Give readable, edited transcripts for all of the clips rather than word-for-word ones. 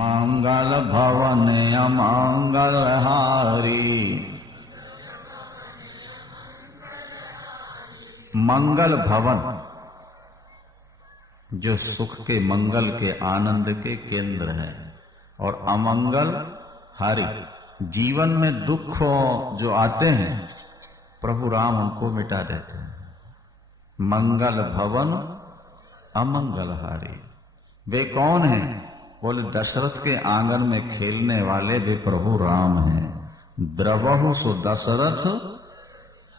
मंगल भवन अमंगल हारी। मंगल भवन जो सुख के, मंगल के, आनंद के केंद्र है, और अमंगल हारी, जीवन में दुख जो आते हैं प्रभु राम उनको मिटा देते हैं। मंगल भवन अमंगल हारी। वे कौन हैं? बोले दशरथ के आंगन में खेलने वाले वे प्रभु राम हैं। द्रवहु सो दशरथ,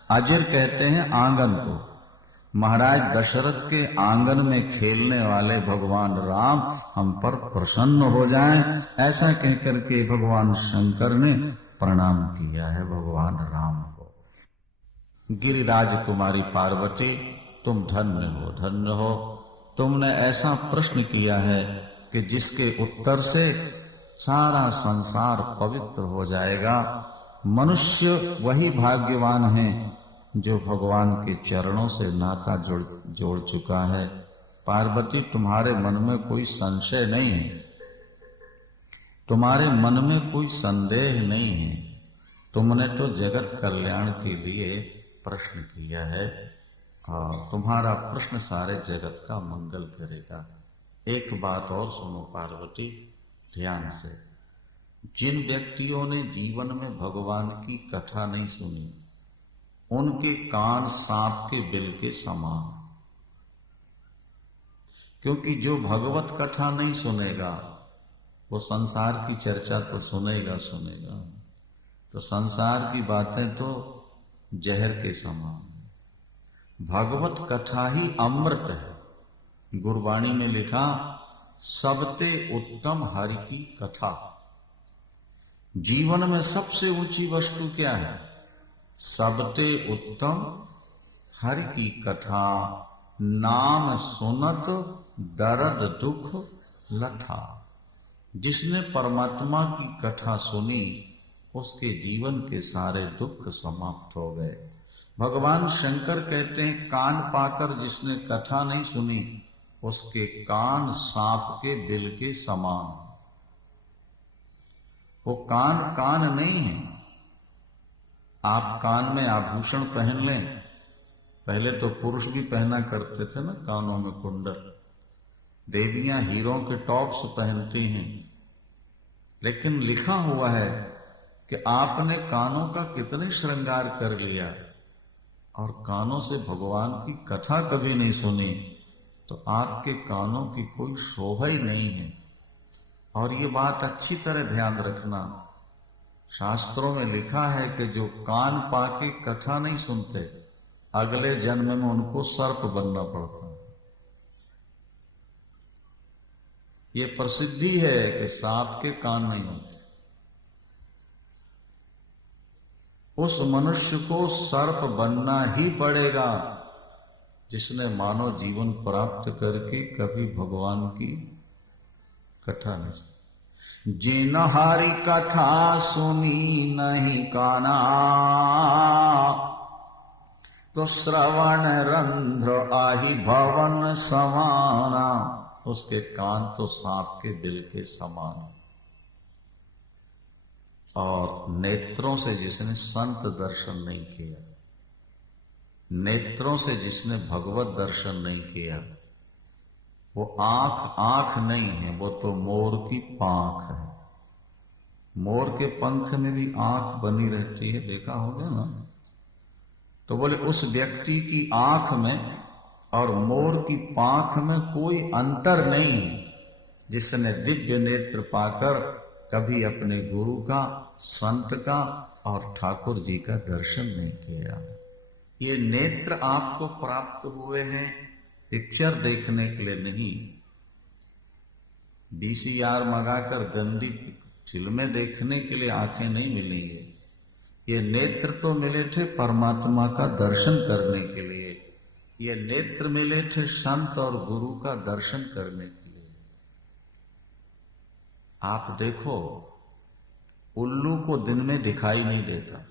अजर कहते हैं आंगन को। महाराज दशरथ के आंगन में खेलने वाले भगवान राम हम पर प्रसन्न हो जाएं, ऐसा कहकर के भगवान शंकर ने प्रणाम किया है भगवान राम को। गिरिराज कुमारी पार्वती, तुम धन्य हो, धन्य हो। तुमने ऐसा प्रश्न किया है कि जिसके उत्तर से सारा संसार पवित्र हो जाएगा। मनुष्य वही भाग्यवान है जो भगवान के चरणों से नाता जोड़ चुका है। पार्वती, तुम्हारे मन में कोई संशय नहीं है, तुम्हारे मन में कोई संदेह नहीं है। तुमने तो जगत कल्याण के लिए प्रश्न किया है और तुम्हारा प्रश्न सारे जगत का मंगल करेगा। एक बात और सुनो पार्वती ध्यान से। जिन व्यक्तियों ने जीवन में भगवान की कथा नहीं सुनी, उनके कान सांप के बिल के समान। क्योंकि जो भगवत कथा नहीं सुनेगा वो संसार की चर्चा तो सुनेगा, तो संसार की बातें तो जहर के समान। भगवत कथा ही अमृत है। गुरबाणी में लिखा, सबते उत्तम हरि की कथा। जीवन में सबसे ऊंची वस्तु क्या है? सबते उत्तम हरि की कथा। नाम सुनत दर्द दुख लठा। जिसने परमात्मा की कथा सुनी उसके जीवन के सारे दुख समाप्त हो गए। भगवान शंकर कहते हैं, कान पाकर जिसने कथा नहीं सुनी उसके कान सांप के बिल के समान। वो कान कान नहीं है। आप कान में आभूषण पहन लें, पहले तो पुरुष भी पहना करते थे ना कानों में कुंडल। देवियां हीरों के टॉप्स पहनती हैं, लेकिन लिखा हुआ है कि आपने कानों का कितने श्रृंगार कर लिया और कानों से भगवान की कथा कभी नहीं सुनी, तो आपके कानों की कोई शोभा ही नहीं है। और ये बात अच्छी तरह ध्यान रखना, शास्त्रों में लिखा है कि जो कान पाके कथा नहीं सुनते, अगले जन्म में उनको सर्प बनना पड़ता है। ये प्रसिद्धि है कि सांप के कान नहीं होते। उस मनुष्य को सर्प बनना ही पड़ेगा जिसने मानव जीवन प्राप्त करके कभी भगवान की कथा नहीं सुनी। जिन हरि कथा सुनी नहीं काना, तो श्रवण रंध्र आही भवन समाना। उसके कान तो सांप के बिल के समान। और नेत्रों से जिसने संत दर्शन नहीं किया, नेत्रों से जिसने भगवत दर्शन नहीं किया, वो आंख आंख नहीं है, वो तो मोर की पांख है। मोर के पंख में भी आंख बनी रहती है, देखा होगा ना। तो बोले उस व्यक्ति की आंख में और मोर की पांख में कोई अंतर नहीं, जिसने दिव्य नेत्र पाकर कभी अपने गुरु का, संत का और ठाकुर जी का दर्शन नहीं किया। ये नेत्र आपको प्राप्त हुए हैं पिक्चर देखने के लिए नहीं, VCR मंगाकर गंदी फिल्में देखने के लिए आंखें नहीं मिलेंगे। ये नेत्र तो मिले थे परमात्मा का दर्शन करने के लिए। ये नेत्र मिले थे संत और गुरु का दर्शन करने के लिए। आप देखो, उल्लू को दिन में दिखाई नहीं देता।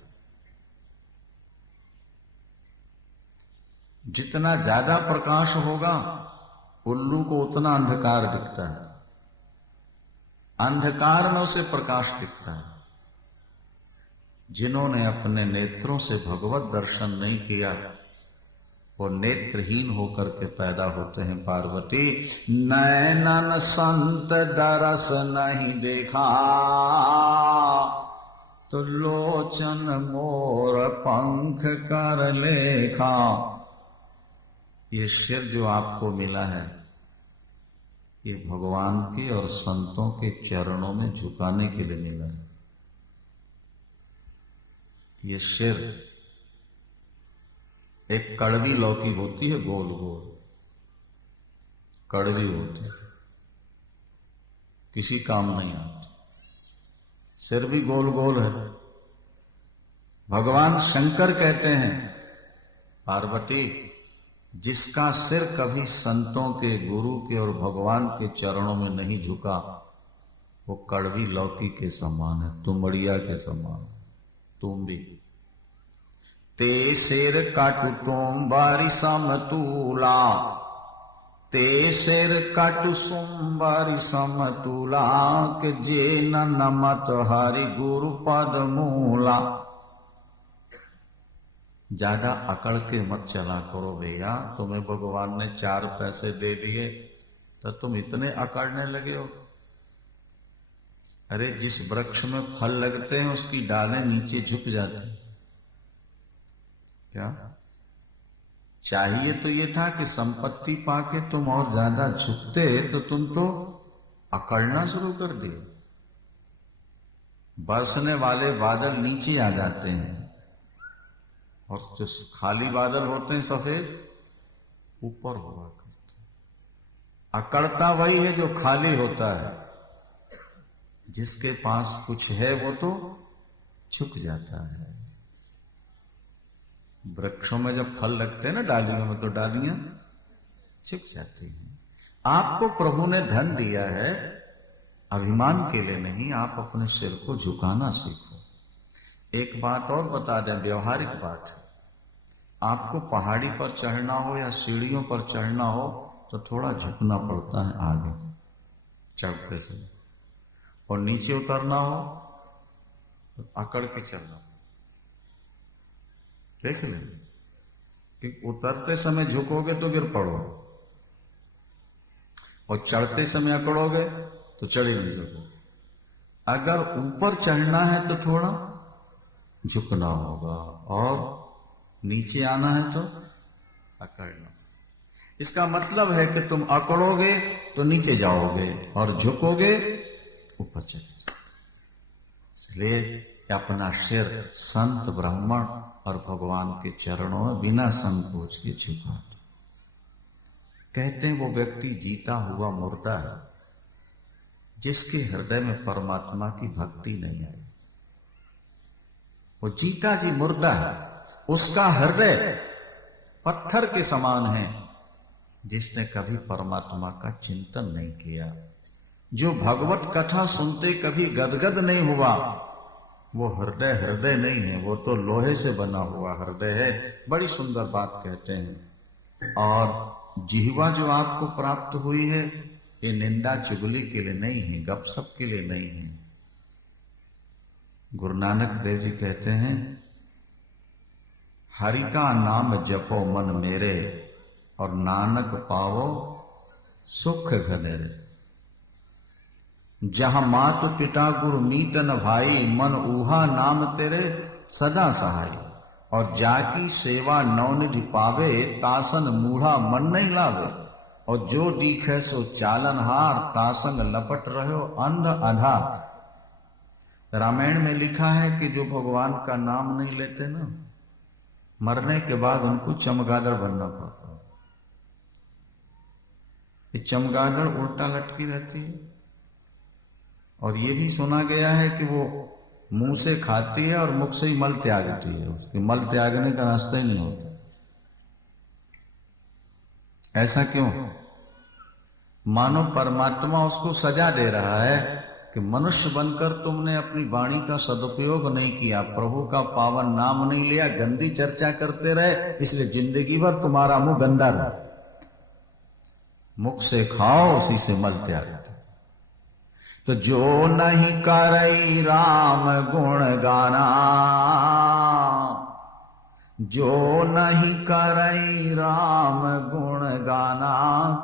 जितना ज्यादा प्रकाश होगा उल्लू को उतना अंधकार दिखता है। अंधकार में उसे प्रकाश दिखता है। जिन्होंने अपने नेत्रों से भगवत दर्शन नहीं किया वो नेत्रहीन होकर के पैदा होते हैं। पार्वती, नैनन संत दरस नहीं देखा तो लोचन मोर पंख कर लेखा। ये सिर जो आपको मिला है ये भगवान के और संतों के चरणों में झुकाने के लिए मिला है। ये सिर एक कड़वी लौकी होती है, गोल गोल कड़वी होती है, किसी काम नहीं आती। सिर भी गोल गोल है। भगवान शंकर कहते हैं, पार्वती, जिसका सिर कभी संतों के, गुरु के और भगवान के चरणों में नहीं झुका वो कड़वी लौकी के समान है, तुमड़िया के समान। तुम भी ते सिर काटू तुम बारी समतूला, ते सिर काटू सोमवारी समतूला, के जे न नमत हरि गुरु पद मूला। ज्यादा अकड़ के मत चला करो भैया, तुम्हें भगवान ने 4 पैसे दे दिए तो तुम इतने अकड़ने लगे हो। अरे जिस वृक्ष में फल लगते हैं उसकी डालें नीचे झुक जाती। क्या चाहिए तो ये था कि संपत्ति पाके तुम और ज्यादा झुकते, तो तुम तो अकड़ना शुरू कर दिए। बरसने वाले बादल नीचे आ जाते हैं और जो खाली बादल होते हैं सफेद ऊपर हुआ करते हैं। अकड़ता वही है जो खाली होता है, जिसके पास कुछ है वो तो झुक जाता है। वृक्षों में जब फल लगते हैं ना डालियों में, तो डालियां झुक जाती हैं। आपको प्रभु ने धन दिया है अभिमान के लिए नहीं, आप अपने सिर को झुकाना सीखो। एक बात और बता दें, व्यवहारिक बात है। आपको पहाड़ी पर चढ़ना हो या सीढ़ियों पर चढ़ना हो तो थोड़ा झुकना पड़ता है आगे चढ़ते समय, और नीचे उतरना हो तो अकड़ के चलना। देख लें कि उतरते समय झुकोगे तो गिर पड़ोगे, और चढ़ते समय अकड़ोगे तो चढ़ी नहीं सकोगे। अगर ऊपर चढ़ना है तो थोड़ा झुकना होगा, और नीचे आना है तो अकड़ना। इसका मतलब है कि तुम अकड़ोगे तो नीचे जाओगे और झुकोगे ऊपर चले जाओगे। इसलिए अपना सिर संत, ब्राह्मण और भगवान के चरणों में बिना संकोच के झुका दो। कहते हैं वो व्यक्ति जीता हुआ मुर्दा है जिसके हृदय में परमात्मा की भक्ति नहीं आई। वो जीता जी मुर्दा है, उसका हृदय पत्थर के समान है जिसने कभी परमात्मा का चिंतन नहीं किया। जो भगवत कथा सुनते कभी गदगद नहीं हुआ वो हृदय नहीं है, वो तो लोहे से बना हुआ हृदय है। बड़ी सुंदर बात कहते हैं। और जिह्वा जो आपको प्राप्त हुई है ये निंदा चुगली के लिए नहीं है, गपशप के लिए नहीं है। गुरु नानक देव जी कहते हैं, हरि का नाम जपो मन मेरे, और नानक पावो सुख घनेरे। जहां मात पिता गुरु मीतन भाई, मन ऊहा नाम तेरे सदा सहाय। और जाकी सेवा नवनिधि पावे, तासन मूढ़ा मन नहीं लावे। और जो दीखे सो चालन हार, तासंग लपट रहो अंध आधार। रामायण में लिखा है कि जो भगवान का नाम नहीं लेते ना, मरने के बाद उनको चमगादड़ बनना पड़ता है। ये चमगादड़ उल्टा लटकी रहती है, और ये भी सुना गया है कि वो मुंह से खाती है और मुख से ही मल त्यागती है। उसके मल त्यागने का रास्ता ही नहीं होता। ऐसा क्यों? मानो परमात्मा उसको सजा दे रहा है कि मनुष्य बनकर तुमने अपनी वाणी का सदुपयोग नहीं किया, प्रभु का पावन नाम नहीं लिया, गंदी चर्चा करते रहे, इसलिए जिंदगी भर तुम्हारा मुंह गंदा रहा। मुख से खाओ, उसी से मल त्याग। तो जो नहीं करई राम गुण गाना, जो नहीं करई राम गुण गाना,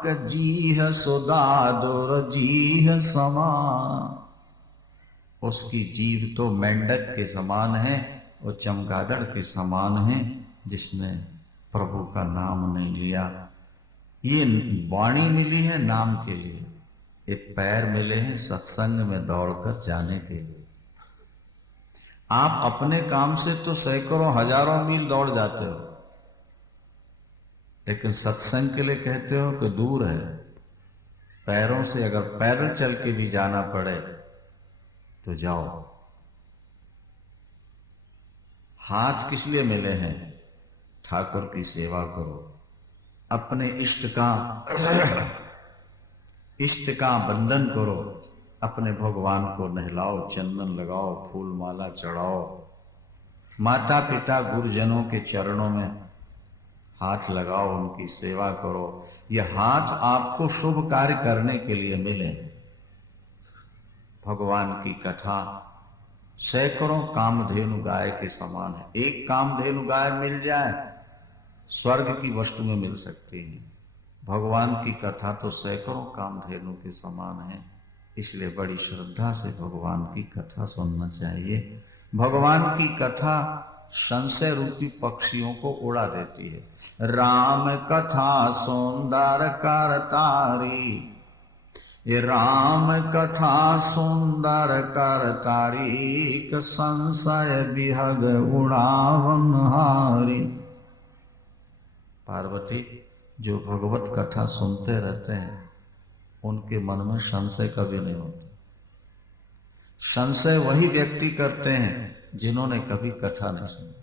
क जीह सुधा दुर जीह समान। उसकी जीव तो मेंढक के समान है और चमगादड़ के समान है जिसने प्रभु का नाम नहीं लिया। ये वाणी मिली है नाम के लिए, ये पैर मिले हैं सत्संग में दौड़कर जाने के लिए। आप अपने काम से तो सैकड़ों हजारों मील दौड़ जाते हो, लेकिन सत्संग के लिए कहते हो कि दूर है। पैरों से अगर पैदल चल के भी जाना पड़े तो जाओ। हाथ किस लिए मिले हैं? ठाकुर की सेवा करो, अपने इष्ट का बंधन करो, अपने भगवान को नहलाओ, चंदन लगाओ, फूल माला चढ़ाओ, माता पिता गुरुजनों के चरणों में हाथ लगाओ, उनकी सेवा करो। यह हाथ आपको शुभ कार्य करने के लिए मिले। भगवान की कथा सैकड़ों कामधेनु गाय के समान है। एक कामधेनु गाय मिल जाए स्वर्ग की वस्तु में मिल सकती है। भगवान की कथा तो सैकड़ों कामधेनु के समान है, इसलिए बड़ी श्रद्धा से भगवान की कथा सुनना चाहिए। भगवान की कथा संशय रूपी पक्षियों को उड़ा देती है। राम कथा सुंदर करतारी, ये राम कथा सुंदर करतारी, संशय विहग उड़ावन हारी। पार्वती जो भगवत कथा सुनते रहते हैं उनके मन में संशय कभी नहीं होता। संशय वही व्यक्ति करते हैं जिन्होंने कभी कथा नहीं सुनी।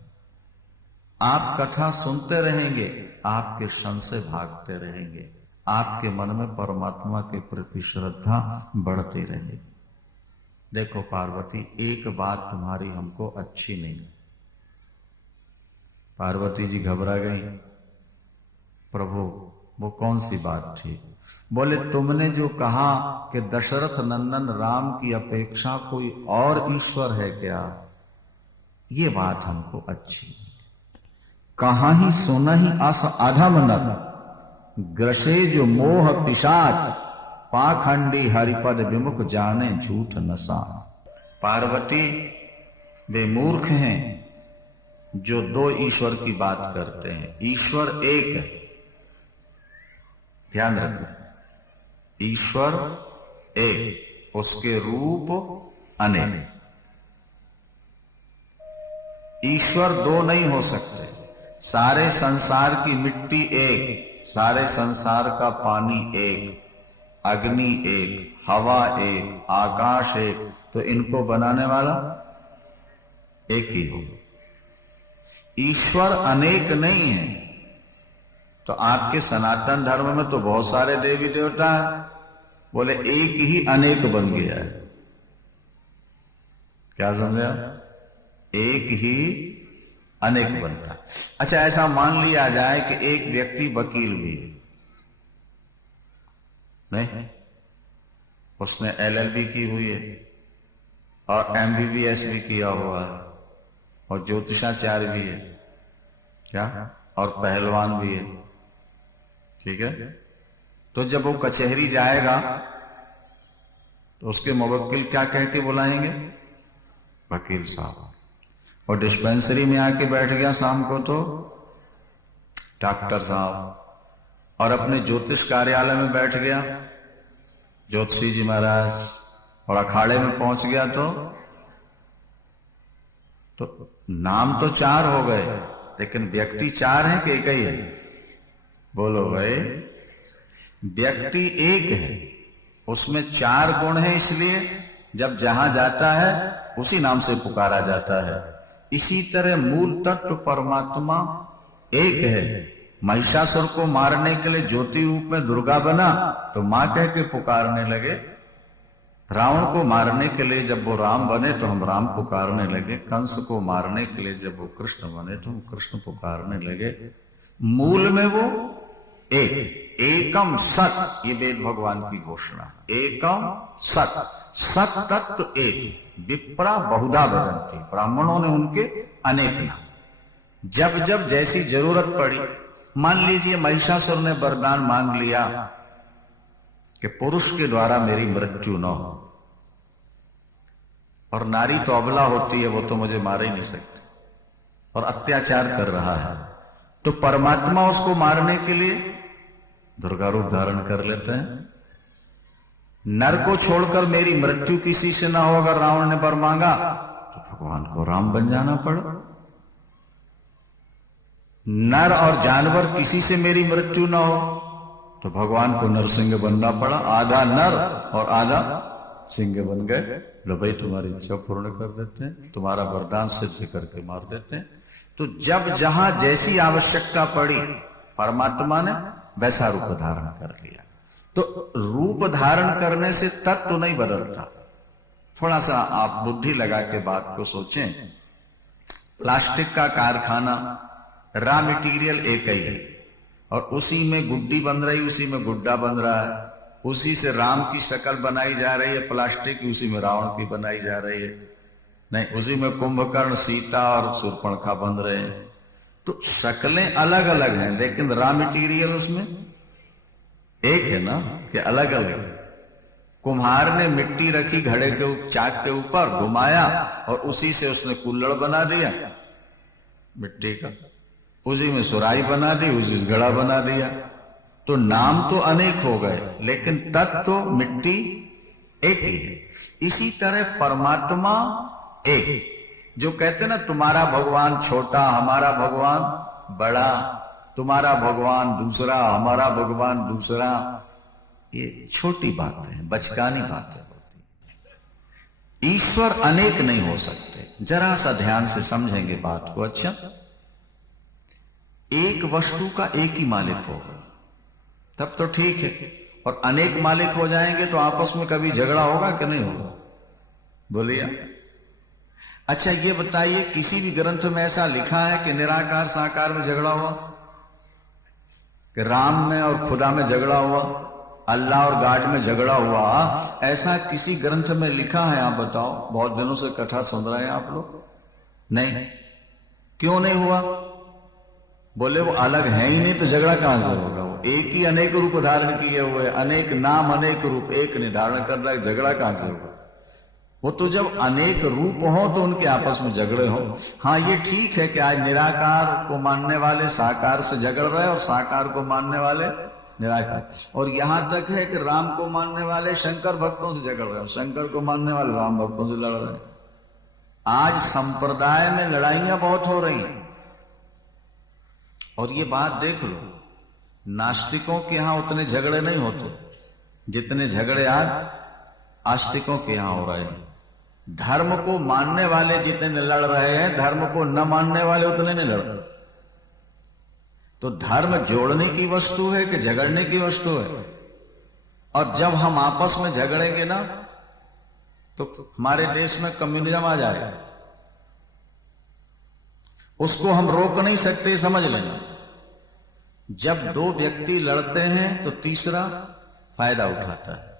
आप कथा सुनते रहेंगे, आपके संशय भागते रहेंगे, आपके मन में परमात्मा के प्रति श्रद्धा बढ़ती रहेगी। देखो पार्वती, एक बात तुम्हारी हमको अच्छी नहीं। पार्वती जी घबरा गई। प्रभु वो कौन सी बात थी? बोले तुमने जो कहा कि दशरथ नंदन राम की अपेक्षा कोई और ईश्वर है क्या, ये बात हमको अच्छी नहीं। कहाँ ही सुनहि अस अधम नर, ग्रसे जो मोह पिशाच, पाखंडी हरिपद विमुख जाने झूठ नसा। पार्वती वे मूर्ख हैं जो दो ईश्वर की बात करते हैं। ईश्वर एक है, ध्यान रखना, ईश्वर एक, उसके रूप अनेक। ईश्वर दो नहीं हो सकते। सारे संसार की मिट्टी एक, सारे संसार का पानी एक, अग्नि एक, हवा एक, आकाश एक, तो इनको बनाने वाला एक ही हो। ईश्वर अनेक नहीं है। तो आपके सनातन धर्म में तो बहुत सारे देवी देवता हैं, बोले एक ही अनेक बन गया है। क्या समझा? एक ही अनेक बनता है। अच्छा, ऐसा मान लिया जाए कि एक व्यक्ति वकील भी है, नहीं, उसने LLB की हुई है और MBBS भी किया हुआ है और ज्योतिषाचार्य भी है, क्या, और पहलवान भी है, ठीक है। तो जब वो कचहरी जाएगा तो उसके मुवक्किल क्या कह के बुलाएंगे? वकील साहब। और डिस्पेंसरी में आके बैठ गया शाम को तो डॉक्टर साहब। और अपने ज्योतिष कार्यालय में बैठ गया ज्योतिषी जी महाराज। और अखाड़े में पहुंच गया तो नाम तो चार हो गए, लेकिन व्यक्ति चार है कि एक ही है? बोलो भाई, व्यक्ति एक है, उसमें चार गुण है, इसलिए जब जहां जाता है उसी नाम से पुकारा जाता है। इसी तरह मूल तत्व परमात्मा एक है। महिषासुर को मारने के लिए ज्योति रूप में दुर्गा बना तो मां कह के पुकारने लगे। रावण को मारने के लिए जब वो राम बने तो हम राम पुकारने लगे। कंस को मारने के लिए जब वो कृष्ण बने तो हम कृष्ण पुकारने लगे। मूल में वो एक, एकम सत, ये वेद भगवान की घोषणा। एकम सत, सत तत्व एक। विप्रा बहुधा वदन्ति, ब्राह्मणों ने उनके अनेक नाम। जब जब जैसी जरूरत पड़ी, मान लीजिए महिषासुर ने वरदान मांग लिया कि पुरुष के द्वारा मेरी मृत्यु न हो, और नारी तो अबला होती है, वो तो मुझे मार ही नहीं सकती, और अत्याचार कर रहा है, तो परमात्मा उसको मारने के लिए दुर्गा रूप धारण कर लेते हैं। नर को छोड़कर मेरी मृत्यु किसी से ना हो, अगर रावण ने वर मांगा तो भगवान को राम बन जाना पड़ा। नर और जानवर किसी से मेरी मृत्यु ना हो तो भगवान को नरसिंह बनना पड़ा। आधा नर और आधा सिंह बन गए। लो भाई, तुम्हारी इच्छा पूर्ण कर देते हैं, तुम्हारा वरदान सिद्ध करके मार देते हैं। तो जब जहां जैसी आवश्यकता पड़ी, परमात्मा ने वैसा रूप धारण कर लिया। तो रूप धारण करने से तत्व तो नहीं बदलता। थोड़ा सा आप बुद्धि लगा के बात को सोचें। प्लास्टिक का कारखाना, रॉ मटेरियल एक ही है, और उसी में गुड्डी बन रही, उसी में गुड्डा बन रहा है, उसी से राम की शक्ल बनाई जा रही है प्लास्टिक की, उसी में रावण की बनाई जा रही है, नहीं उसी में कुंभकर्ण, सीता और शूर्पणखा बन रहे हैं। तो शक्लें अलग अलग हैं, लेकिन रॉ मटेरियल उसमें एक है ना, कि अलग अलग है। कुम्हार ने मिट्टी रखी घड़े के चाक के ऊपर, घुमाया और उसी से उसने कुल्हड़ बना दिया मिट्टी का, उसी में सुराही बना दी, उसी से घड़ा बना दिया। तो नाम तो अनेक हो गए, लेकिन तत्व तो मिट्टी एक ही है। इसी तरह परमात्मा एक। जो कहते ना, तुम्हारा भगवान छोटा, हमारा भगवान बड़ा, तुम्हारा भगवान दूसरा, हमारा भगवान दूसरा, ये छोटी बातें हैं, बचकानी बातें होती। ईश्वर अनेक नहीं हो सकते। जरा सा ध्यान से समझेंगे बात को। अच्छा, एक वस्तु का एक ही मालिक होगा तब तो ठीक है, और अनेक मालिक हो जाएंगे तो आपस में कभी झगड़ा होगा कि नहीं होगा? बोलिए। अच्छा ये बताइए, किसी भी ग्रंथ में ऐसा लिखा है कि निराकार साकार में झगड़ा हुआ, कि राम में और खुदा में झगड़ा हुआ, अल्लाह और गॉड में झगड़ा हुआ? ऐसा किसी ग्रंथ में लिखा है? आप बताओ। बहुत दिनों से कथा सुन रहे हैं आप लोग। नहीं, क्यों नहीं हुआ? बोले वो अलग है ही नहीं, तो झगड़ा कहां से होगा? वो एक ही अनेक रूप धारण किए हुए, अनेक नाम अनेक रूप एक निर्धारण कर रहा है, झगड़ा कहां से होगा? वो तो जब अनेक रूप हो तो उनके आपस में झगड़े हो। हाँ ये ठीक है कि आज निराकार को मानने वाले साकार से झगड़ रहे और साकार को मानने वाले निराकार, और यहां तक है कि राम को मानने वाले शंकर भक्तों से झगड़ रहे हैं, शंकर को मानने वाले राम भक्तों से लड़ रहे हैं। आज संप्रदाय में लड़ाइयां बहुत हो रही हैं। और ये बात देख लो, नास्तिकों के यहां उतने झगड़े नहीं होते जितने झगड़े आज आस्तिकों के यहां हो रहे हैं। धर्म को मानने वाले जितने लड़ रहे हैं, धर्म को न मानने वाले उतने नहीं लड़ रहे। तो धर्म जोड़ने की वस्तु है कि झगड़ने की वस्तु है? और जब हम आपस में झगड़ेंगे ना, तो हमारे देश में कम्युनिज्म आ जाएगा। उसको हम रोक नहीं सकते, समझ लेना। जब दो व्यक्ति लड़ते हैं तो तीसरा फायदा उठाता है।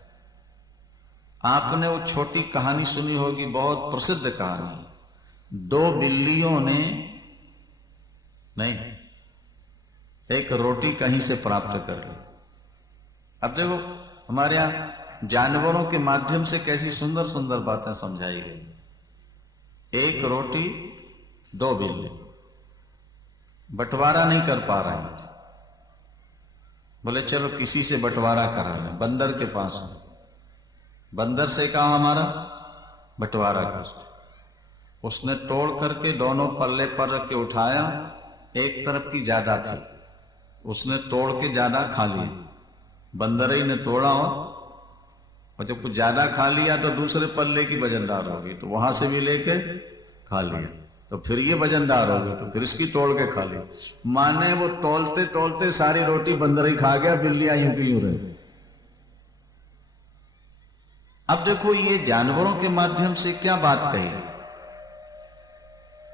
आपने वो छोटी कहानी सुनी होगी, बहुत प्रसिद्ध कहानी। दो बिल्लियों ने नहीं एक रोटी कहीं से प्राप्त कर ली। अब देखो हमारे यहां जानवरों के माध्यम से कैसी सुंदर सुंदर बातें समझाई गई। एक रोटी, दो बिल्ली बंटवारा नहीं कर पा रहे थे। बोले चलो किसी से बंटवारा करा लें। बंदर के पास, बंदर से कहा हमारा बंटवारा कर। उसने तोड़ करके दोनों पल्ले पर रख के उठाया, एक तरफ की ज्यादा थी, उसने तोड़ के ज्यादा खा लिया। बंदर ही ने तोड़ा और जब कुछ ज्यादा खा लिया तो दूसरे पल्ले की वजनदार होगी, तो वहां से भी लेके खा लिया, तो फिर ये वजनदार होगी, तो फिर इसकी तोड़ के खा ली। माने वो तोलते तोलते सारी रोटी बंदर ही खा गया, बिल्लियां यूं की यूं रही। अब देखो ये जानवरों के माध्यम से क्या बात कही,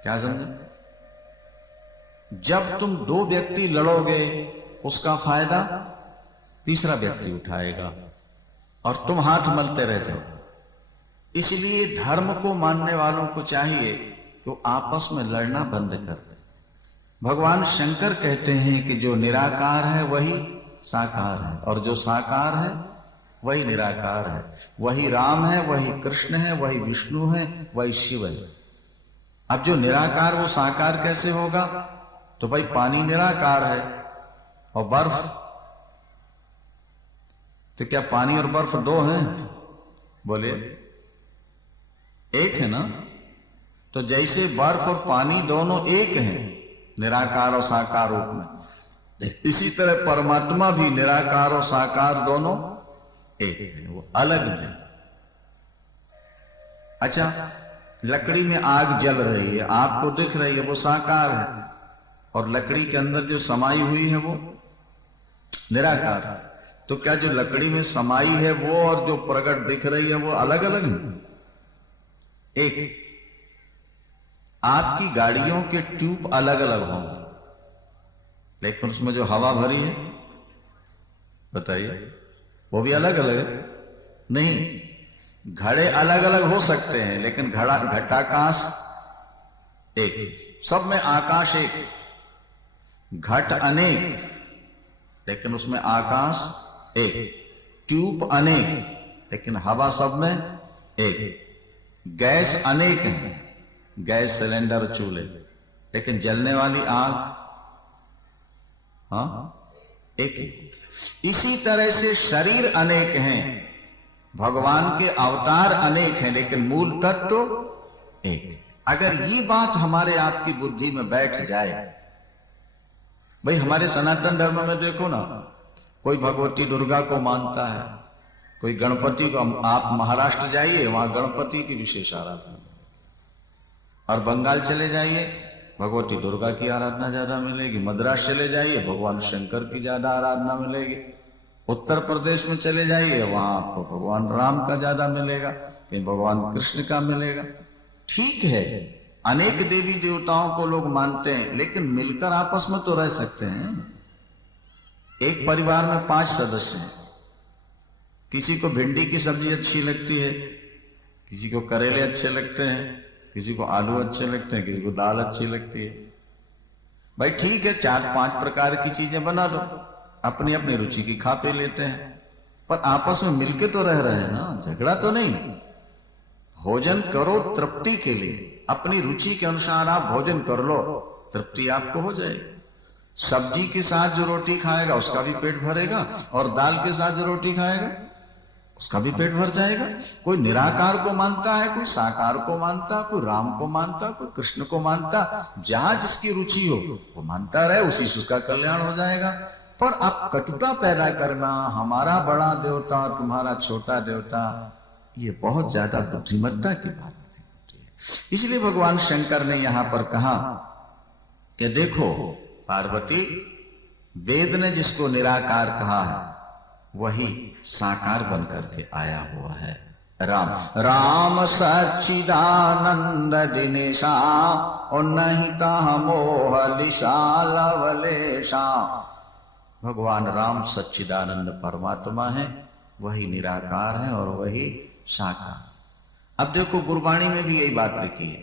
क्या समझे? जब तुम दो व्यक्ति लड़ोगे उसका फायदा तीसरा व्यक्ति उठाएगा और तुम हाथ मलते रह जाओ। इसलिए धर्म को मानने वालों को चाहिए कि वो आपस में लड़ना बंद कर। भगवान शंकर कहते हैं कि जो निराकार है वही साकार है, और जो साकार है वही निराकार है। वही राम है, वही कृष्ण है, वही विष्णु है, वही शिव है। अब जो निराकार वो साकार कैसे होगा? तो भाई पानी निराकार है और बर्फ, तो क्या पानी और बर्फ दो हैं? बोलिए एक है ना। तो जैसे बर्फ और पानी दोनों एक हैं निराकार और साकार रूप में, इसी तरह परमात्मा भी निराकार और साकार दोनों एक है, वो अलग नहीं। अच्छा, लकड़ी में आग जल रही है, आपको दिख रही है, वो साकार है, और लकड़ी के अंदर जो समाई हुई है वो निराकार है। तो क्या जो लकड़ी में समाई है वो और जो प्रकट दिख रही है वो अलग अलग है? एक। आपकी गाड़ियों के ट्यूब अलग अलग होंगे, लेकिन उसमें जो हवा भरी है, बताइए, वो भी अलग अलग है? नहीं। घड़े अलग अलग हो सकते हैं, लेकिन घटाकाश एक। सब में आकाश एक, घट अनेक, लेकिन उसमें आकाश एक। ट्यूब अनेक, लेकिन हवा सब में एक। गैस अनेक है, गैस सिलेंडर चूल्हे, लेकिन जलने वाली आग एक ही। इसी तरह से शरीर अनेक हैं, भगवान के अवतार अनेक हैं, लेकिन मूल तत्व एक। अगर ये बात हमारे आपकी बुद्धि में बैठ जाए, भाई हमारे सनातन धर्म में देखो ना, कोई भगवती दुर्गा को मानता है, कोई गणपति को। आप महाराष्ट्र जाइए, वहां गणपति की विशेष आराधना, और बंगाल चले जाइए भगवती दुर्गा की आराधना ज्यादा मिलेगी। मद्रास चले जाइए भगवान शंकर की ज्यादा आराधना मिलेगी। उत्तर प्रदेश में चले जाइए, वहां आपको भगवान राम का ज्यादा मिलेगा, कहीं भगवान कृष्ण का मिलेगा। ठीक है, अनेक देवी देवताओं को लोग मानते हैं, लेकिन मिलकर आपस में तो रह सकते हैं। एक परिवार में 5 सदस्य हैं, किसी को भिंडी की सब्जी अच्छी लगती है, किसी को करेले अच्छे लगते हैं, किसी को आलू अच्छे लगते हैं, किसी को दाल अच्छी लगती है। भाई ठीक है, 4-5 प्रकार की चीजें बना दो, अपनी अपनी रुचि की खा पी लेते हैं, पर आपस में मिलके तो रह रहे हैं ना, झगड़ा तो नहीं। भोजन करो तृप्ति के लिए, अपनी रुचि के अनुसार आप भोजन कर लो, तृप्ति आपको हो जाएगी। सब्जी के साथ जो रोटी खाएगा उसका भी पेट भरेगा, और दाल के साथ जो रोटी खाएगा उसका भी पेट भर जाएगा। कोई निराकार को मानता है, कोई साकार को मानता, कोई राम को मानता, कोई कृष्ण को मानता। जहां जिसकी रुचि हो वो मानता रहे, उसी से उसका कल्याण हो जाएगा। पर आप कटुता पैदा करना, हमारा बड़ा देवता तुम्हारा छोटा देवता, ये बहुत ज्यादा बुद्धिमत्ता की बात नहीं होती है। इसलिए भगवान शंकर ने यहां पर कहा कि देखो पार्वती, वेद ने जिसको निराकार कहा है वही साकार बनकर के आया हुआ है। राम राम सच्चिदानंद दिनेशा, और नहीं ता मोह लिशा लवलेशा। भगवान राम सच्चिदानंद परमात्मा है, वही निराकार है और वही साकार। अब देखो गुरबाणी में भी यही बात लिखी है,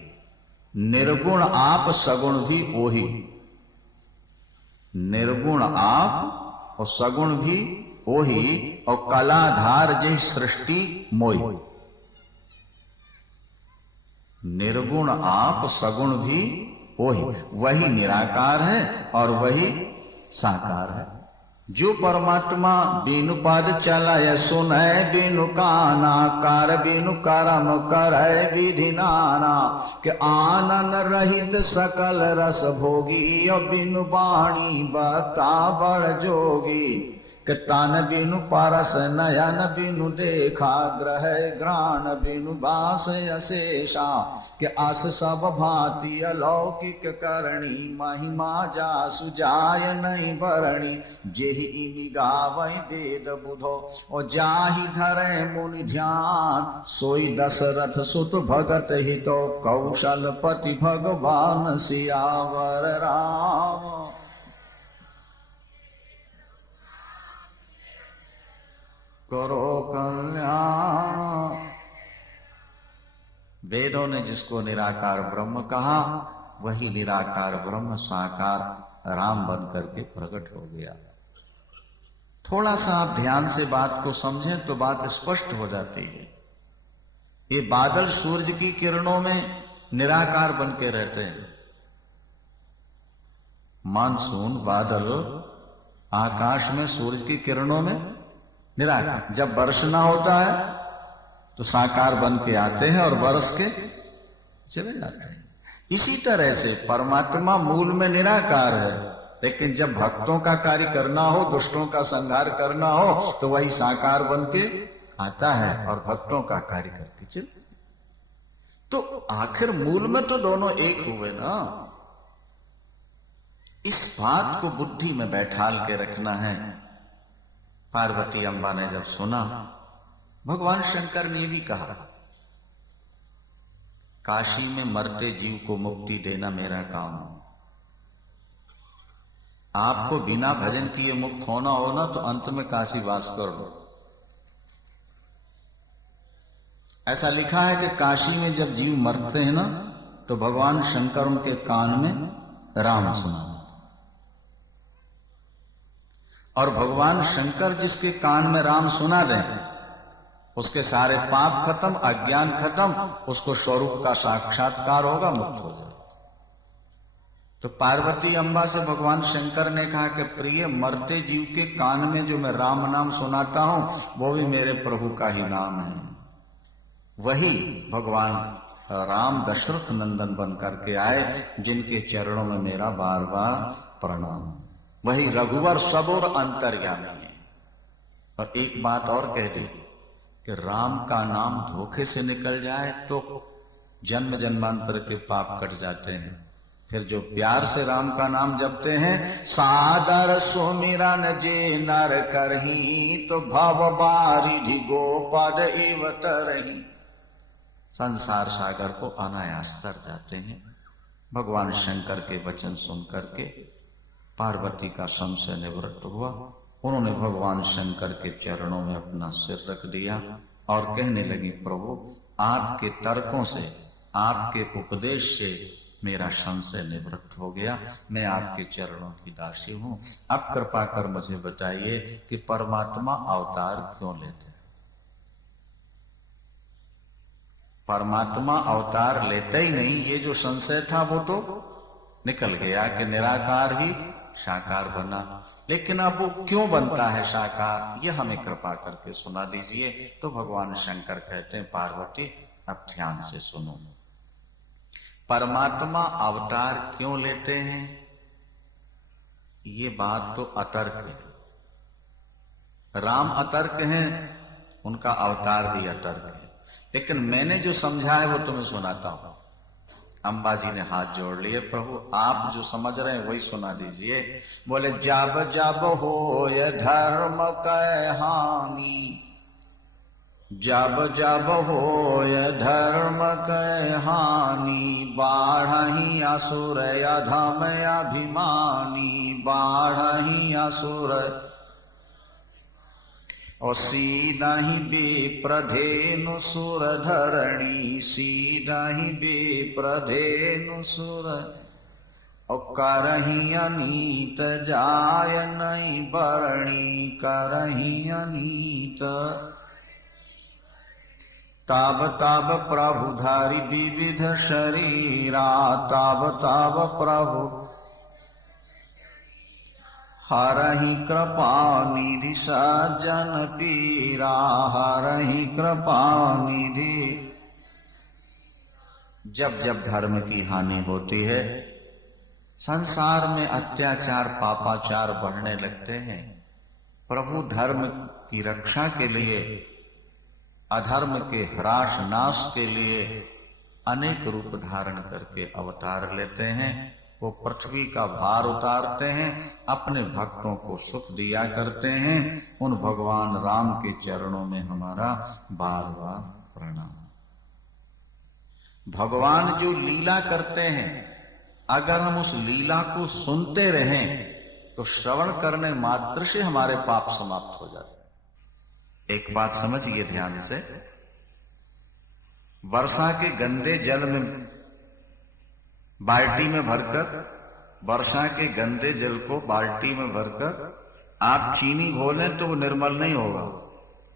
निर्गुण आप सगुण भी ओही। निर्गुण आप और सगुण भी ओही, और कलाधार जय सृष्टि मोई। निर्गुण आप सगुण भी ओही, वही निराकार है और वही साकार है। जो परमात्मा बिनु पद चलय सुनय बिनु काना, कार बिनु करम करय विधि नाना। के आनन रहित सकल रस भोगी, और बिनु वाणी बता बड़ जोगी। के तान बिनु पारस नयन बिनु देखा, ग्रह ग्राण बिनु बास अशेषा। के आस सब भांति अलौकिक करणी, महिमा जा सुजाय नहीं बरणी। जेहि इमि गावै वेद बुधो, और जाहि धरे मुनि ध्यान। सोई दशरथ सुत भगत हितो, कौशलपति भगवान सियावर राम। करो कल्याण। वेदों ने जिसको निराकार ब्रह्म कहा, वही निराकार ब्रह्म साकार राम बन करके प्रकट हो गया। थोड़ा सा आप ध्यान से बात को समझें तो बात स्पष्ट हो जाती है। ये बादल सूरज की किरणों में निराकार बन के रहते हैं। मानसून बादल आकाश में सूरज की किरणों में निराकार, जब बरसना होता है तो साकार बन के आते हैं और बरस के चले जाते हैं। इसी तरह से परमात्मा मूल में निराकार है, लेकिन जब भक्तों का कार्य करना हो, दुष्टों का संहार करना हो, तो वही साकार बन के आता है और भक्तों का कार्य करते चले। तो आखिर मूल में तो दोनों एक हुए ना। इस बात को बुद्धि में बैठाल के रखना है। पार्वती अम्बा ने जब सुना, भगवान शंकर ने भी कहा, काशी में मरते जीव को मुक्ति देना मेरा काम है। आपको बिना भजन किए मुक्त होना हो ना, तो अंत में काशी वास कर लो। ऐसा लिखा है कि काशी में जब जीव मरते हैं ना, तो भगवान शंकर उनके कान में राम सुनाते, और भगवान शंकर जिसके कान में राम सुना दें, उसके सारे पाप खत्म, अज्ञान खत्म, उसको स्वरूप का साक्षात्कार होगा, मुक्त हो जाए। तो पार्वती अम्बा से भगवान शंकर ने कहा कि प्रिय, मरते जीव के कान में जो मैं राम नाम सुनाता हूं, वो भी मेरे प्रभु का ही नाम है। वही भगवान राम दशरथ नंदन बन करके आए, जिनके चरणों में मेरा बार बार प्रणाम। वही रघुवर सब और अंतर्यामी है। और एक बात और कह दी कि राम का नाम धोखे से निकल जाए तो जन्म जन्मांतर के पाप कट जाते हैं। फिर जो प्यार से राम का नाम जपते हैं, सादर सुमिरन जे नर करही, तो भव बारिधि गोपद एव तरही, संसार सागर को अनायास तर जाते हैं। भगवान शंकर के वचन सुन करके पार्वती का संशय निवृत्त हुआ। उन्होंने भगवान शंकर के चरणों में अपना सिर रख दिया और कहने लगी, प्रभु आपके तर्कों से, आपके उपदेश से मेरा संशय निवृत्त हो गया। मैं आपके चरणों की दासी हूं। अब कृपा कर मुझे बताइए कि परमात्मा अवतार क्यों लेते हैं? परमात्मा अवतार लेते ही नहीं, ये जो संशय था वो तो निकल गया कि निराकार ही साकार बना। लेकिन अब वो क्यों बनता है साकार, ये हमें कृपा करके सुना दीजिए। तो भगवान शंकर कहते हैं, पार्वती अब ध्यान से सुनो। परमात्मा अवतार क्यों लेते हैं, ये बात तो अतर्क है। राम अतर्क हैं, उनका अवतार भी अतर्क है। लेकिन मैंने जो समझा है वो तुम्हें सुनाता हूं। अम्बा जी ने हाथ जोड़ लिए, प्रभु आप जो समझ रहे हैं वही सुना दीजिए। बोले, जब जब हो ये धर्म कै हानि, जब जब हो ये धर्म कै हानि, बाढ़हि असुर अधम अभिमानी, बाढ़हि असुर और सीधा ही बेप्रधेनु सुर धरणी, सीधा ही बेप्रधेनु सुर, और करही अनीत जाय नहीं बरणी, करही अनीत। ताब ताब प्रभु धारी विविध शरीरा, ताब ताब प्रभु हरहि कृपा निधि सज्जन पीरा, हरहि कृपा निधि। जब जब धर्म की हानि होती है, संसार में अत्याचार पापाचार बढ़ने लगते हैं, प्रभु धर्म की रक्षा के लिए, अधर्म के ह्रास नाश के लिए अनेक रूप धारण करके अवतार लेते हैं। वो पृथ्वी का भार उतारते हैं, अपने भक्तों को सुख दिया करते हैं। उन भगवान राम के चरणों में हमारा बार बार प्रणाम। भगवान जो लीला करते हैं, अगर हम उस लीला को सुनते रहें तो श्रवण करने मात्र से हमारे पाप समाप्त हो जाते हैं। एक बात समझिए ध्यान से, वर्षा के गंदे जल में बाल्टी में भरकर, वर्षा के गंदे जल को बाल्टी में भरकर आप चीनी घोलें तो वो निर्मल नहीं होगा,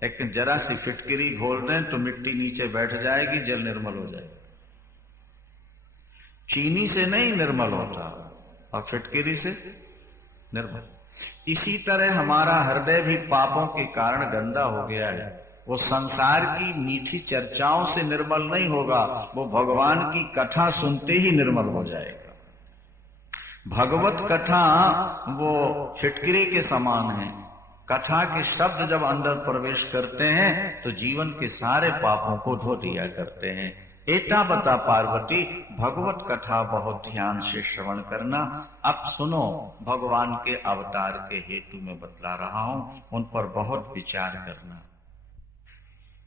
लेकिन जरा सी फिटकिरी घोल दें तो मिट्टी नीचे बैठ जाएगी, जल निर्मल हो जाएगा। चीनी से नहीं निर्मल होता और फिटकिरी से निर्मल। इसी तरह हमारा हृदय भी पापों के कारण गंदा हो गया है। वो संसार की मीठी चर्चाओं से निर्मल नहीं होगा, वो भगवान की कथा सुनते ही निर्मल हो जाएगा। भगवत कथा वो फिटकिरी के समान है। कथा के शब्द जब अंदर प्रवेश करते हैं तो जीवन के सारे पापों को धो दिया करते हैं। एता बता पार्वती, भगवत कथा बहुत ध्यान से श्रवण करना। अब सुनो, भगवान के अवतार के हेतु में बतला रहा हूं, उन पर बहुत विचार करना।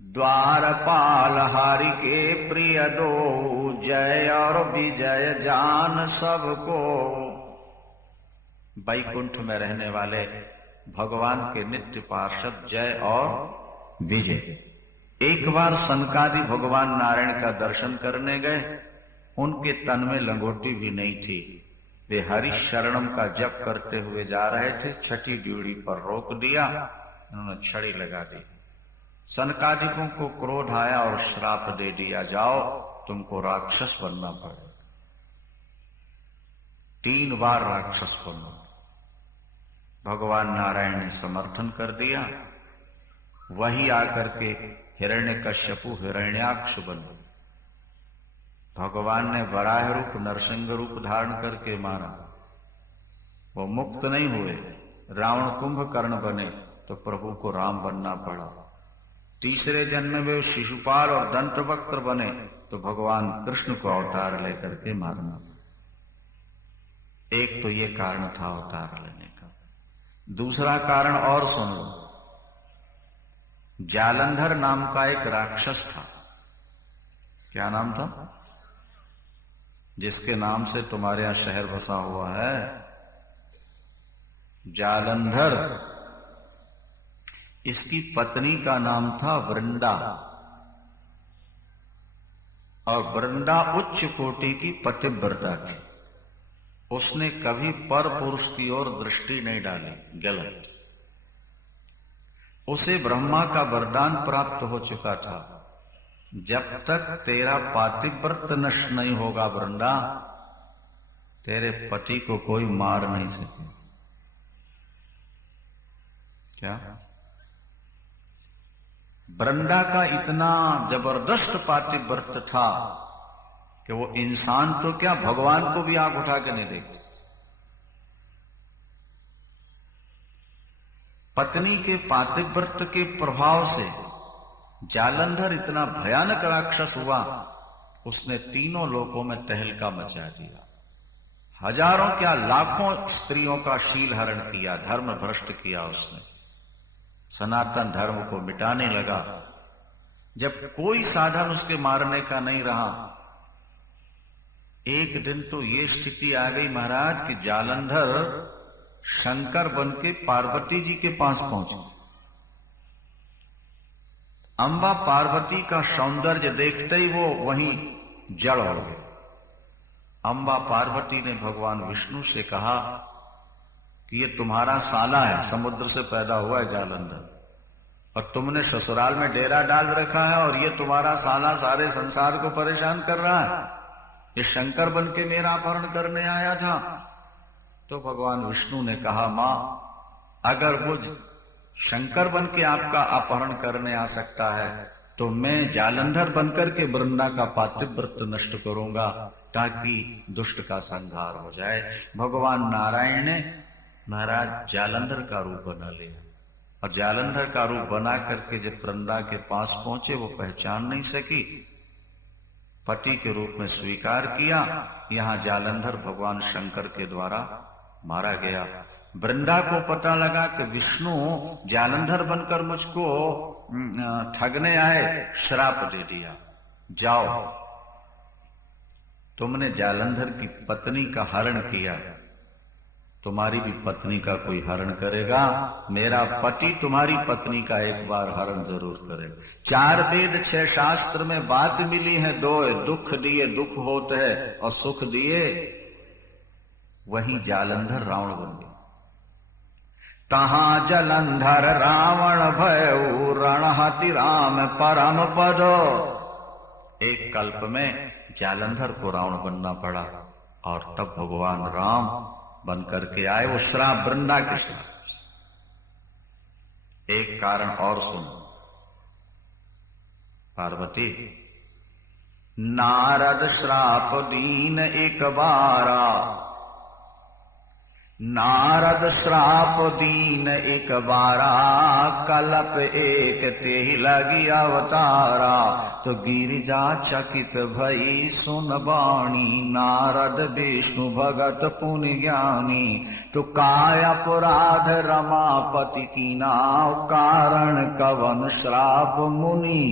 द्वारपाल हरि के प्रिय दो, जय और विजय जान सबको। बैकुंठ में रहने वाले भगवान के नित्य पार्षद जय और विजय। एक बार सनकादि भगवान नारायण का दर्शन करने गए, उनके तन में लंगोटी भी नहीं थी। वे हरि शरणम का जप करते हुए जा रहे थे, छठी ड्यूड़ी पर रोक दिया, उन्होंने छड़ी लगा दी। सनकादिकों को क्रोध आया और श्राप दे दिया, जाओ तुमको राक्षस बनना पड़ेगा। 3 बार राक्षस बनना। भगवान नारायण ने समर्थन कर दिया। वही आकर के हिरण्यकश्यपु हिरण्याक्ष बने। भगवान ने वराह रूप नरसिंह रूप धारण करके मारा। वो मुक्त नहीं हुए, रावण कुंभकर्ण बने तो प्रभु को राम बनना पड़ा। तीसरे जन्म में शिशुपाल और दंतवक्त्र बने तो भगवान कृष्ण को अवतार लेकर के मारना। एक तो ये कारण था अवतार लेने का। दूसरा कारण और सुन लो। जालंधर नाम का एक राक्षस था। क्या नाम था? जिसके नाम से तुम्हारे यहां शहर बसा हुआ है, जालंधर। इसकी पत्नी का नाम था वृंदा, और वृंदा उच्च कोटि की पतिव्रता थी। उसने कभी पर पुरुष की ओर दृष्टि नहीं डाली, गलत। उसे ब्रह्मा का वरदान प्राप्त हो चुका था, जब तक तेरा पातिव्रत नष्ट नहीं होगा वृंदा, तेरे पति को कोई मार नहीं सके। क्या? वृंदा का इतना जबरदस्त पातिव्रत था कि वो इंसान तो क्या, भगवान को भी आंख उठा के नहीं देखते। पत्नी के पातिव्रत के प्रभाव से जालंधर इतना भयानक राक्षस हुआ, उसने तीनों लोकों में तहलका मचा दिया। हजारों क्या लाखों स्त्रियों का शील हरण किया, धर्म भ्रष्ट किया उसने। सनातन धर्म को मिटाने लगा। जब कोई साधन उसके मारने का नहीं रहा, एक दिन तो ये स्थिति आ गई महाराज कि जालंधर शंकर बन के पार्वती जी के पास पहुंचे। अंबा पार्वती का सौंदर्य देखते ही वो वहीं जड़ हो गए। अंबा पार्वती ने भगवान विष्णु से कहा कि ये तुम्हारा साला है, समुद्र से पैदा हुआ है जालंधर, और तुमने ससुराल में डेरा डाल रखा है, और ये तुम्हारा साला सारे संसार को परेशान कर रहा है। ये शंकर बन के मेरा अपहरण करने आया था। तो भगवान विष्णु ने कहा, मां, अगर वो शंकर बन के आपका अपहरण करने आ सकता है तो मैं जालंधर बनकर के वृंदा का पातिव्रत नष्ट करूंगा, ताकि दुष्ट का संहार हो जाए। भगवान नारायण ने महाराज जालंधर का रूप बना लिया, और जालंधर का रूप बना करके जब वृंदा के पास पहुंचे, वो पहचान नहीं सकी। पति के रूप में स्वीकार किया। यहां जालंधर भगवान शंकर के द्वारा मारा गया। वृंदा को पता लगा कि विष्णु जालंधर बनकर मुझको ठगने आए, श्राप दे दिया, जाओ तुमने जालंधर की पत्नी का हरण किया, तुम्हारी भी पत्नी का कोई हरण करेगा, मेरा पति तुम्हारी पत्नी का एक बार हरण जरूर करेगा। 4 वेद 6 शास्त्र में बात मिली है, 2 दुख दिए दुख होते है और सुख दिए। वही जालंधर रावण बन गया। तहां जलंधर रावण भयउ रणहति राम परम पदो। एक कल्प में जालंधर को रावण बनना पड़ा और तब भगवान राम बन करके आए। वो श्राप वृंदा के श्राप। एक कारण और सुन पार्वती, नारद श्राप दीन एक बारा, नारद श्राप दीन एक बारा, कलप एक तेहि लगी अवतारा। तो गिरिजा चकित भई सुन बाणी, नारद विष्णु भगत पुनि ज्ञानी। तो काय अपराध रमापति कीना, कारण कवन श्राप मुनि।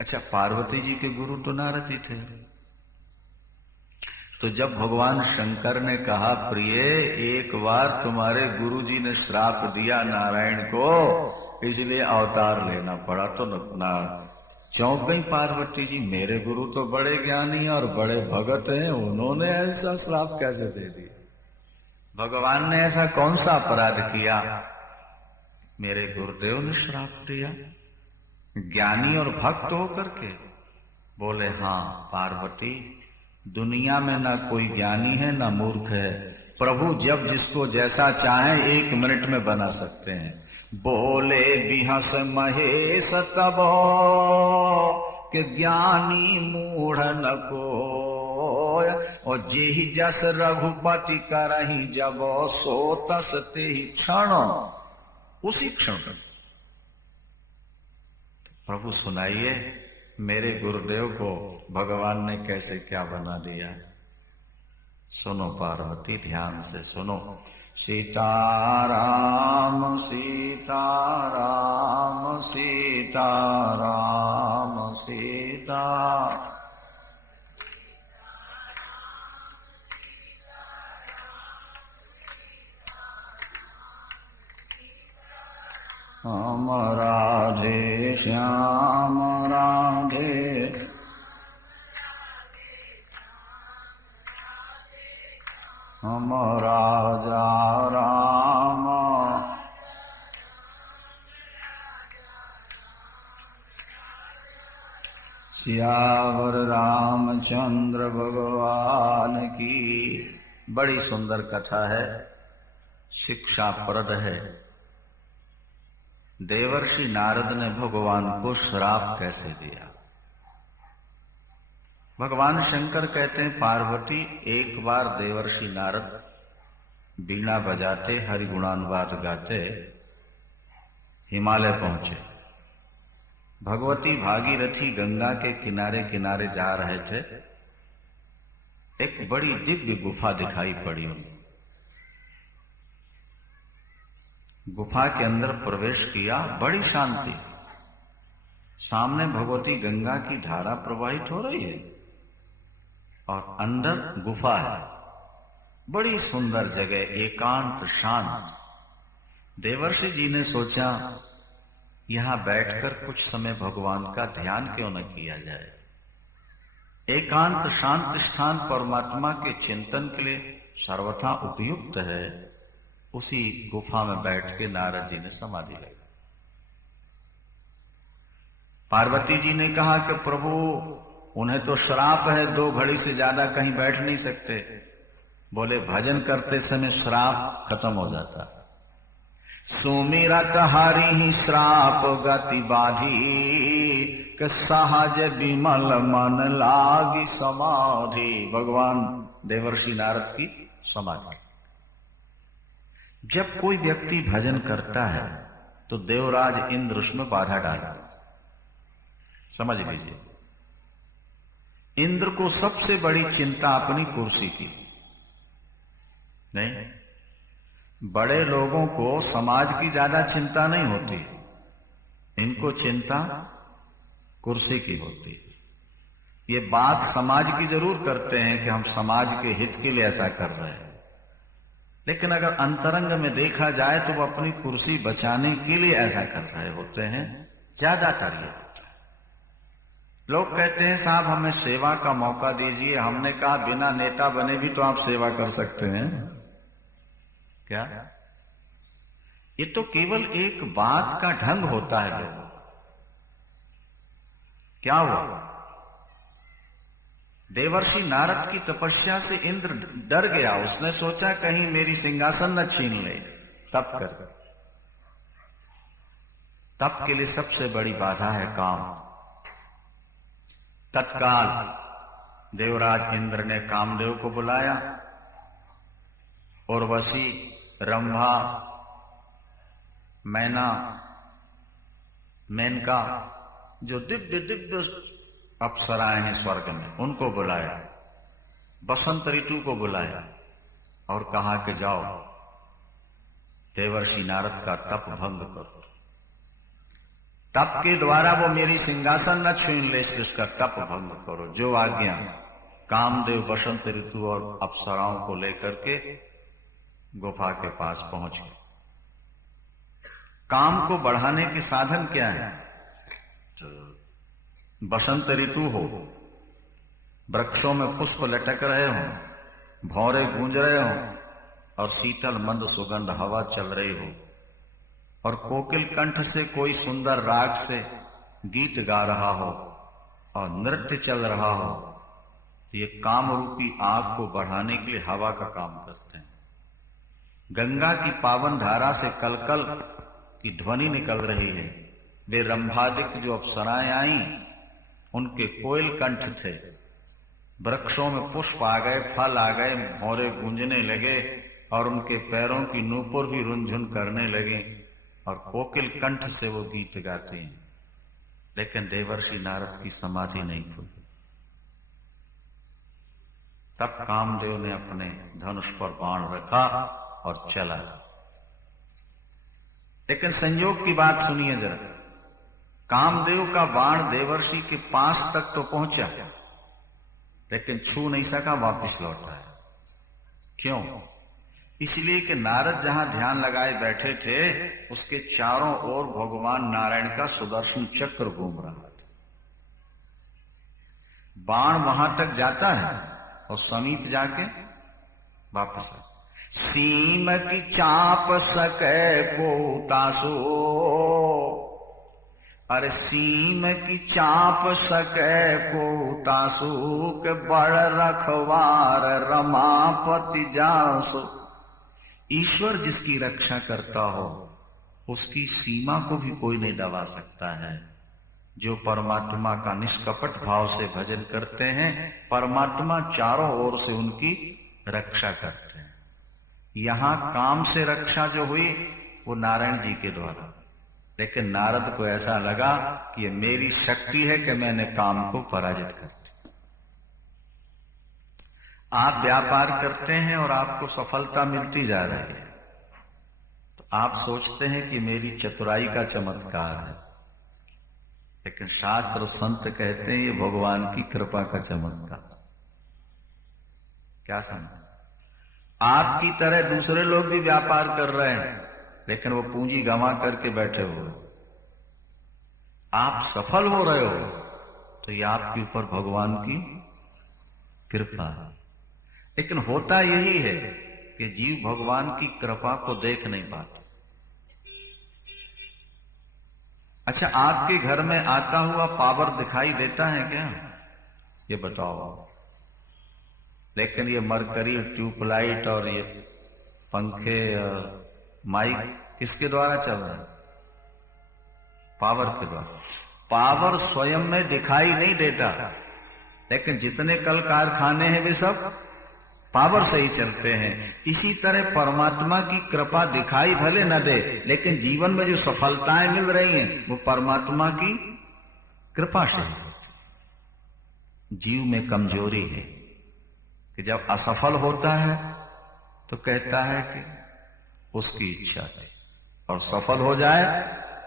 अच्छा, पार्वती जी के गुरु तो नारद जी थे। तो जब भगवान शंकर ने कहा प्रिय एक बार तुम्हारे गुरुजी ने श्राप दिया नारायण को, इसलिए अवतार लेना पड़ा, तो ना चौंक गई पार्वती जी। मेरे गुरु तो बड़े ज्ञानी और बड़े भगत हैं, उन्होंने ऐसा श्राप कैसे दे दिया? भगवान ने ऐसा कौन सा अपराध किया? मेरे गुरुदेव ने श्राप दिया, ज्ञानी और भक्त होकर के। बोले हाँ पार्वती, दुनिया में ना कोई ज्ञानी है ना मूर्ख है, प्रभु जब जिसको जैसा चाहे 1 मिनट में बना सकते हैं। बोले बिहस महेश तब के ज्ञानी मूढ़ न कोय, और जेहि जस रघुपति करहि जब सो तस तेहि क्षण। उसी क्षण प्रभु सुनाइए मेरे गुरुदेव को भगवान ने कैसे क्या बना दिया। सुनो पार्वती, ध्यान से सुनो। सीताराम सीताराम सीताराम सीता। हम राधे श्याम राधे, हम राजा राम, सियावर रामचंद्र भगवान की। बड़ी सुंदर कथा है, शिक्षाप्रद है। देवर्षि नारद ने भगवान को श्राप कैसे दिया। भगवान शंकर कहते हैं पार्वती, एक बार देवर्षि नारद बीणा बजाते हरिगुणानुवाद गाते हिमालय पहुंचे। भगवती भागीरथी गंगा के किनारे किनारे जा रहे थे। एक बड़ी दिव्य गुफा दिखाई पड़ी उन्हें। गुफा के अंदर प्रवेश किया, बड़ी शांति। सामने भगवती गंगा की धारा प्रवाहित हो रही है और अंदर गुफा है। बड़ी सुंदर जगह, एकांत शांत। देवर्षि जी ने सोचा यहां बैठकर कुछ समय भगवान का ध्यान क्यों न किया जाए। एकांत शांत स्थान परमात्मा के चिंतन के लिए सर्वथा उपयुक्त है। उसी गुफा में बैठ के नारद जी ने समाधि लगाई। पार्वती जी ने कहा कि प्रभु उन्हें तो श्राप है, 2 घड़ी से ज्यादा कहीं बैठ नहीं सकते। बोले भजन करते समय श्राप खत्म हो जाता। सुमिरत हरि ही श्राप गति बाधी, कि सहज विमल मन लागी समाधि। भगवान देवर्षि नारद की समाधि। जब कोई व्यक्ति भजन करता है तो देवराज इंद्र उसमें बाधा डालता है। समझ लीजिए, इंद्र को सबसे बड़ी चिंता अपनी कुर्सी की नहीं। बड़े लोगों को समाज की ज्यादा चिंता नहीं होती, इनको चिंता कुर्सी की होती। ये बात समाज की जरूर करते हैं कि हम समाज के हित के लिए ऐसा कर रहे हैं, लेकिन अगर अंतरंग में देखा जाए तो वो अपनी कुर्सी बचाने के लिए ऐसा कर रहे होते हैं। ज्यादातर ये होता है। लोग कहते हैं साहब हमें सेवा का मौका दीजिए। हमने कहा बिना नेता बने भी तो आप सेवा कर सकते हैं। क्या ये तो केवल एक बात का ढंग होता है लोगों का। क्या हुआ? देवर्षि नारद की तपस्या से इंद्र डर गया। उसने सोचा कहीं मेरी सिंहासन न छीन ले। तप कर, तप के लिए सबसे बड़ी बाधा है काम। तत्काल देवराज इंद्र ने कामदेव को बुलाया। उर्वशी, रंभा, मैना, मेनका, जो दिव्य दिव्य अप्सराएं हैं स्वर्ग में, उनको बुलाया। बसंत ऋतु को बुलाया और कहा कि जाओ देवर्षि नारद का तप भंग करो। तप के द्वारा वो मेरी सिंहासन न छीन ले, इसलिए उसका तप भंग करो। जो आज्ञा। कामदेव बसंत ऋतु और अप्सराओं को लेकर के गुफा के पास पहुंच गए। काम को बढ़ाने के साधन क्या है? तो बसंत ऋतु हो, वृक्षों में पुष्प लटक रहे हो, भौरे गूंज रहे हो और शीतल मंद सुगंध हवा चल रही हो और कोकिल कंठ से कोई सुंदर राग से गीत गा रहा हो और नृत्य चल रहा हो, तो ये काम रूपी आग को बढ़ाने के लिए हवा का काम करते हैं। गंगा की पावन धारा से कलकल की ध्वनि निकल रही है। वे रंभादिक जो अप्सराएं आई, उनके कोयल कंठ थे। वृक्षों में पुष्प आ गए, फल आ गए, भौरे गूंजने लगे और उनके पैरों की नूपुर भी रुनझुन करने लगे और कोकिल कंठ से वो गीत गाते हैं। लेकिन देवर्षि नारद की समाधि नहीं खुली। तब कामदेव ने अपने धनुष पर बाण रखा और चला। लेकिन संयोग की बात सुनिए जरा। कामदेव का बाण देवर्षि के पास तक तो पहुंचा, लेकिन छू नहीं सका, वापस लौट आया। क्यों? इसलिए कि नारद जहां ध्यान लगाए बैठे थे, उसके चारों ओर भगवान नारायण का सुदर्शन चक्र घूम रहा था। बाण वहां तक जाता है और समीप जाके वापस आ। सीम की चाप सके को तासो, अरे सीम की चाप सके को तासु के बड़ रखवार रमापति जासो। ईश्वर जिसकी रक्षा करता हो उसकी सीमा को भी कोई नहीं दबा सकता है। जो परमात्मा का निष्कपट भाव से भजन करते हैं, परमात्मा चारों ओर से उनकी रक्षा करते हैं। यहां काम से रक्षा जो हुई वो नारायण जी के द्वारा, लेकिन नारद को ऐसा लगा कि ये मेरी शक्ति है कि मैंने काम को पराजित कर दिया। आप व्यापार करते हैं और आपको सफलता मिलती जा रही है, तो आप सोचते हैं कि मेरी चतुराई का चमत्कार है, लेकिन शास्त्र संत कहते हैं ये भगवान की कृपा का चमत्कार। क्या समझ? आपकी तरह दूसरे लोग भी व्यापार कर रहे हैं, लेकिन वो पूंजी गंवा करके बैठे हुए। आप सफल हो रहे हो तो ये आपके ऊपर भगवान की कृपा है। लेकिन होता यही है कि जीव भगवान की कृपा को देख नहीं पाते। अच्छा, आपके घर में आता हुआ पावर दिखाई देता है क्या? ये बताओ। लेकिन ये मरकरी, ट्यूबलाइट और ये पंखे और माइक किसके द्वारा चल रहा है? पावर के द्वारा। पावर स्वयं में दिखाई नहीं देता, लेकिन जितने कल कारखाने हैं वे सब पावर से ही चलते हैं। इसी तरह परमात्मा की कृपा दिखाई भले न दे, लेकिन जीवन में जो सफलताएं मिल रही हैं वो परमात्मा की कृपा से ही होती। जीव में कमजोरी है कि जब असफल होता है तो कहता है कि उसकी इच्छा थी, और सफल हो जाए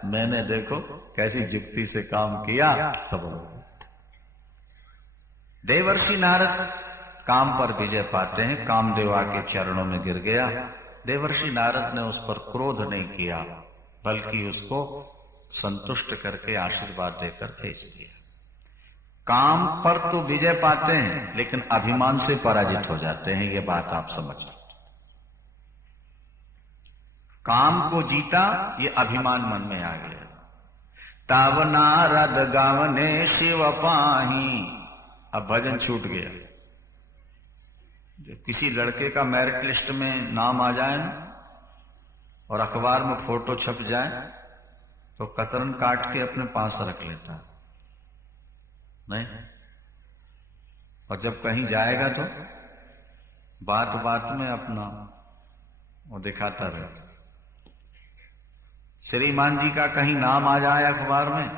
मैंने देखो कैसी जुक्ति से काम किया, सफल हो। देवर्षि नारद काम पर विजय पाते हैं, कामदेव आके चरणों में गिर गया। देवर्षि नारद ने उस पर क्रोध नहीं किया, बल्कि उसको संतुष्ट करके आशीर्वाद देकर भेज दिया। काम पर तो विजय पाते हैं, लेकिन अभिमान से पराजित हो जाते हैं, ये बात आप समझ लो। काम को जीता, ये अभिमान मन में आ गया। ताव नारद गावने शिव पाही, अब भजन छूट गया। जब किसी लड़के का मेरिट लिस्ट में नाम आ जाए ना, और अखबार में फोटो छप जाए, तो कतरन काट के अपने पास रख लेता है, नहीं? और जब कहीं जाएगा तो बात बात में अपना वो दिखाता रहता। श्रीमान जी का कहीं नाम आ जाए अखबार में,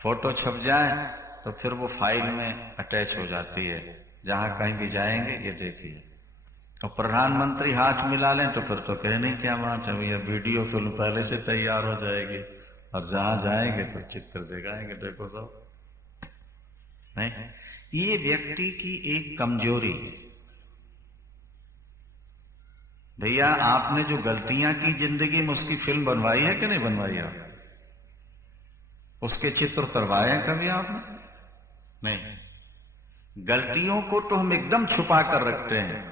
फोटो छप जाए, तो फिर वो फाइल में अटैच हो जाती है। जहां कहीं भी जाएंगे ये देखिए। और प्रधानमंत्री हाथ मिला लें तो फिर तो कहने क्या बात है भैया, वीडियो फिल्म पहले से तैयार हो जाएगी, और जहां जाएंगे फिर चित्र दिखाएंगे, देखो सब। नहीं, ये व्यक्ति की एक कमजोरी है। भैया आपने जो गलतियां की जिंदगी में, उसकी फिल्म बनवाई है कि नहीं बनवाई आप? उसके चित्र उतरवाए कभी आपने? नहीं। गलतियों को तो हम एकदम छुपा कर रखते हैं,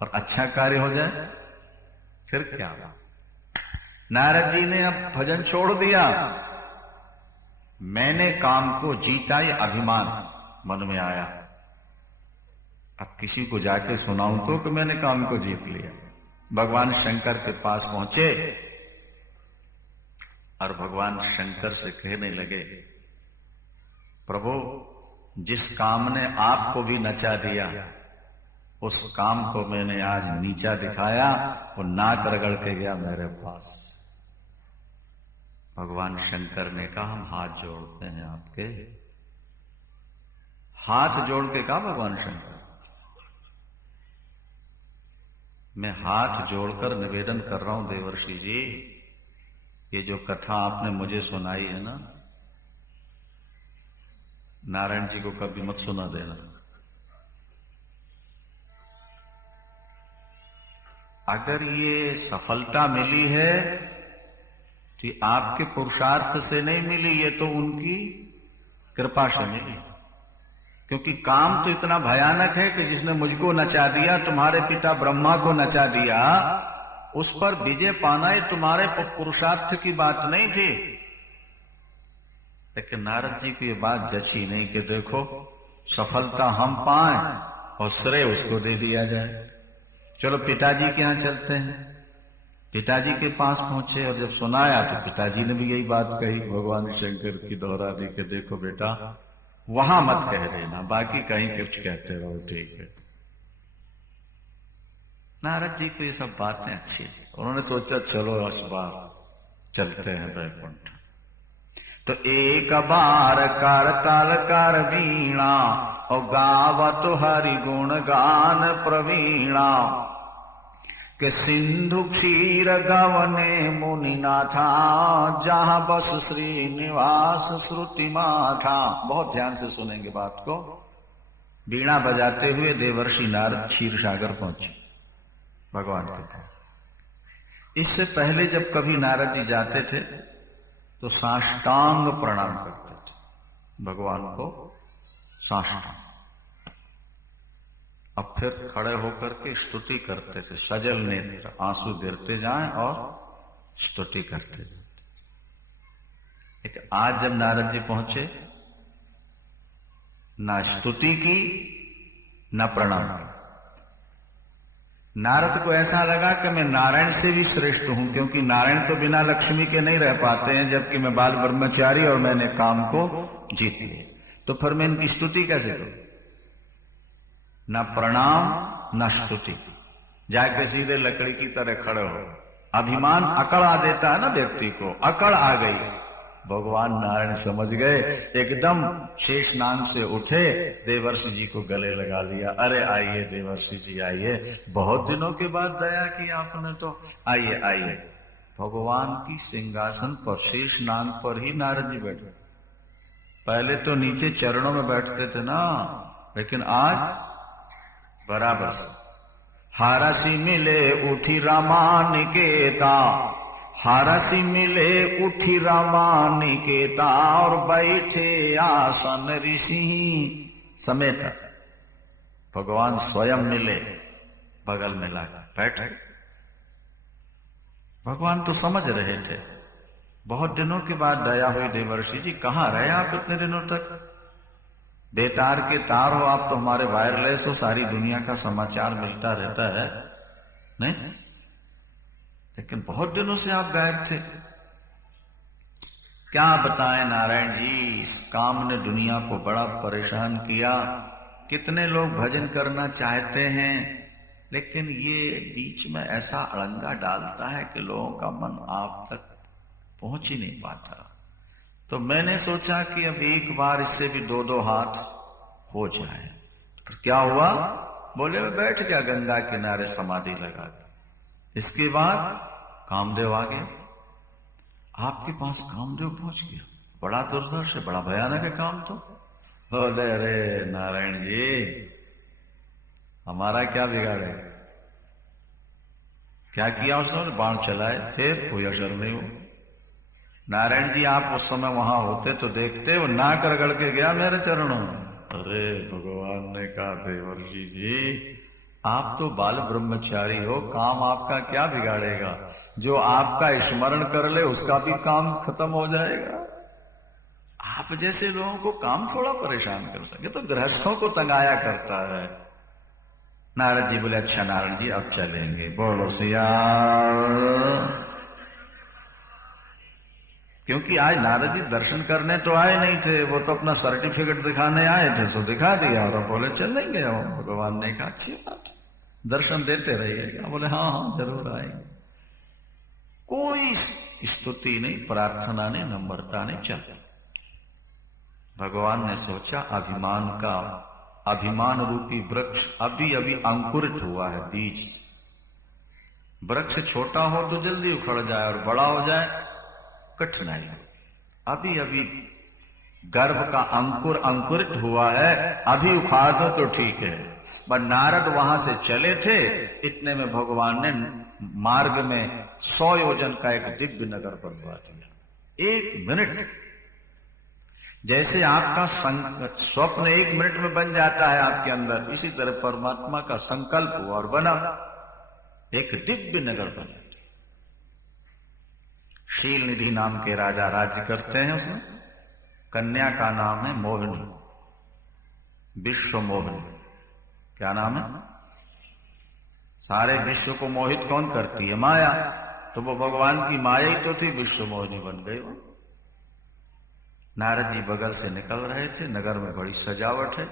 और अच्छा कार्य हो जाए फिर क्या? नारद जी ने अब भजन छोड़ दिया। मैंने काम को जीता, ये अभिमान मन में आया। अब किसी को जाके सुनाऊं तो कि मैंने काम को जीत लिया। भगवान शंकर के पास पहुंचे और भगवान शंकर से कहने लगे, प्रभु जिस काम ने आपको भी नचा दिया, उस काम को मैंने आज नीचा दिखाया, वो नाक रगड़ के गया मेरे पास। भगवान शंकर ने कहा, हम हाथ जोड़ते हैं आपके। हाथ जोड़ के कहा भगवान शंकर, मैं हाथ जोड़कर निवेदन कर रहा हूं देवर्षि जी, ये जो कथा आपने मुझे सुनाई है ना, नारायण जी को कभी मत सुना देना। अगर ये सफलता मिली है तो ये आपके पुरुषार्थ से नहीं मिली, ये तो उनकी कृपा से मिली। क्योंकि काम तो इतना भयानक है कि जिसने मुझको नचा दिया, तुम्हारे पिता ब्रह्मा को नचा दिया, उस पर विजय पाना ये तुम्हारे पुरुषार्थ की बात नहीं थी। लेकिन नारद जी को ये बात जची नहीं कि देखो सफलता हम पाए और श्रेय उसको दे दिया जाए। चलो पिताजी के यहां चलते हैं। पिताजी के पास पहुंचे और जब सुनाया तो पिताजी ने भी यही बात कही, भगवान शंकर की दोहरा दी कि देखो बेटा, वहां मत कह देना, बाकी कहीं कुछ कहते रहो, ठीक है। नारद जी को ये सब बातें अच्छी, उन्होंने सोचा चलो इस बार चलते हैं वैकुंठ। तो एक बार करताल कर वीणा, और गावत हरि गुण गान प्रवीणा, के सिंधु क्षीर गवने मुनि नाथा, जहां बस श्रीनिवास श्रुति माथा। बहुत ध्यान से सुनेंगे बात को। वीणा बजाते हुए देवर्षि नारद क्षीर सागर पहुंचे भगवान के पास। इससे पहले जब कभी नारद जी जाते थे तो साष्टांग प्रणाम करते थे भगवान को, साष्टांग। अब फिर खड़े होकर के स्तुति करते थे, सजल नेत्र, आंसू गिरते जाएं और स्तुति करते जाते। लेकिन आज जब नारद जी पहुंचे, ना स्तुति की ना प्रणाम की। नारद को ऐसा लगा कि मैं नारायण से भी श्रेष्ठ हूं, क्योंकि नारायण तो बिना लक्ष्मी के नहीं रह पाते हैं, जबकि मैं बाल ब्रह्मचारी और मैंने काम को जीत लिया। तो फिर मैं इनकी स्तुति कैसे करूं? न प्रणाम न स्तुति, जाके सीधे लकड़ी की तरह खड़े हो। अभिमान अकड़ देता है ना व्यक्ति को, अकड़ आ गई। भगवान नारायण समझ गए, एकदम शेषनाग से उठे, देवर्षि जी को गले लगा लिया। अरे आइए देवर्षि जी आइए, बहुत दिनों के बाद दया की आपने, तो आइए आइए। भगवान की सिंहासन पर, शेषनाग पर ही नारद जी बैठे। पहले तो नीचे चरणों में बैठते थे ना, लेकिन आज बराबर से हारसी मिले उठी रामानिकेता, हारसी मिले उठी रामानिकेता, और बैठे आसन ऋषि समेत। भगवान स्वयं मिले, बगल में लाकर बैठे। भगवान तो समझ रहे थे, बहुत दिनों के बाद दया हुई देवर्षि जी, कहां रहे आप इतने दिनों तक? बेतार के तार हो आप तो, हमारे वायरलेस हो, सारी दुनिया का समाचार मिलता रहता है, नहीं? लेकिन बहुत दिनों से आप गायब थे। क्या बताएं नारायण जी, इस काम ने दुनिया को बड़ा परेशान किया। कितने लोग भजन करना चाहते हैं, लेकिन ये बीच में ऐसा अड़ंगा डालता है कि लोगों का मन आप तक पहुंच ही नहीं पाता। तो मैंने सोचा कि अब एक बार इससे भी दो दो हाथ हो जाए। फिर क्या हुआ? बोले मैं बैठ गया गंगा किनारे समाधि लगा के। इसके बाद कामदेव आ गया। आपके पास कामदेव पहुंच गया, बड़ा दुर्धर्ष है, बड़ा भयानक है काम तो। बोले अरे नारायण जी, हमारा क्या बिगाड़े? क्या किया उसने? बाण चलाए, फिर कोई असर नहीं हो। नारायण जी आप उस समय वहां होते तो देखते, वो नाक रगड़ के गया मेरे चरणों में। अरे भगवान ने कहा देवर्षि जी, आप तो बाल ब्रह्मचारी हो, काम आपका क्या बिगाड़ेगा? जो आपका स्मरण कर ले उसका भी काम खत्म हो जाएगा। आप जैसे लोगों को काम थोड़ा परेशान कर सके, तो गृहस्थों को तंगाया करता है। नारद जी बोले अच्छा नारायण जी अब चलेंगे। बोलो सिया। क्योंकि आज नारद जी दर्शन करने तो आए नहीं थे, वो तो अपना सर्टिफिकेट दिखाने आए थे, सो दिखा दिया और बोले चलेंगे। भगवान ने कहा अच्छी बात, दर्शन देते रहिएगा। बोले हाँ हाँ जरूर आएंगे। कोई स्तुति नहीं, प्रार्थना नहीं, नम्रता नहीं, चल। भगवान ने सोचा अभिमान का, अभिमान रूपी वृक्ष अभी अभी अंकुरित हुआ है बीज से। वृक्ष छोटा हो तो जल्दी उखड़ जाए और बड़ा हो जाए कठिनाई। अभी अभी गर्भ का अंकुर अंकुरित हुआ है, अभी उखाड़ दो तो ठीक है। पर नारद वहां से चले थे, इतने में भगवान ने मार्ग में 100 योजन का एक दिव्य नगर बनवा दिया। 1 मिनट, जैसे आपका स्वप्न 1 मिनट में बन जाता है आपके अंदर, इसी तरह परमात्मा का संकल्प हुआ और बना, एक दिव्य नगर बना। शील निधि नाम के राजा राज्य करते हैं उसमें। कन्या का नाम है मोहिनी, विश्व मोहिनी। क्या नाम है? सारे विश्व को मोहित कौन करती है? माया। तो वो भगवान की माया ही तो थी, विश्व मोहिनी बन गई वो। नारद जी बगल से निकल रहे थे, नगर में बड़ी सजावट है,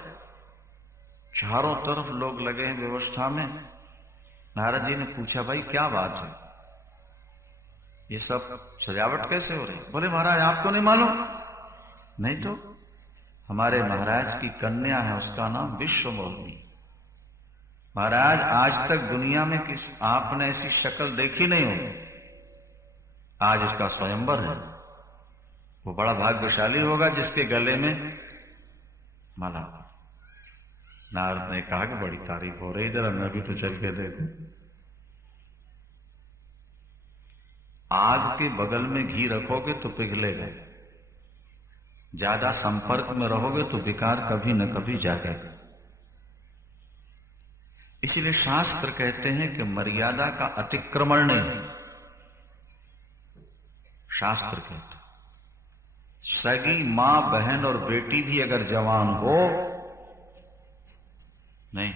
चारों तरफ लोग लगे हैं व्यवस्था में। नारद जी ने पूछा भाई क्या बात है, ये सब सजावट कैसे हो रही? बोले महाराज आपको नहीं मालूम? नहीं तो हमारे महाराज की कन्या है, उसका नाम विश्व मोहिनी। महाराज आज तक दुनिया में किस आपने ऐसी शक्ल देखी नहीं होगी, आज उसका स्वयंवर है। वो बड़ा भाग्यशाली होगा जिसके गले में माला। नारद ने कहा कि बड़ी तारीफ हो रही, जरा मैं भी तो चल के देखूं। आग के बगल में घी रखोगे तो पिघलेगा, ज्यादा संपर्क में रहोगे तो विकार कभी न कभी जागेगा। इसलिए शास्त्र कहते हैं कि मर्यादा का अतिक्रमण नहीं। शास्त्र कहते सगी मां बहन और बेटी भी अगर जवान हो, नहीं,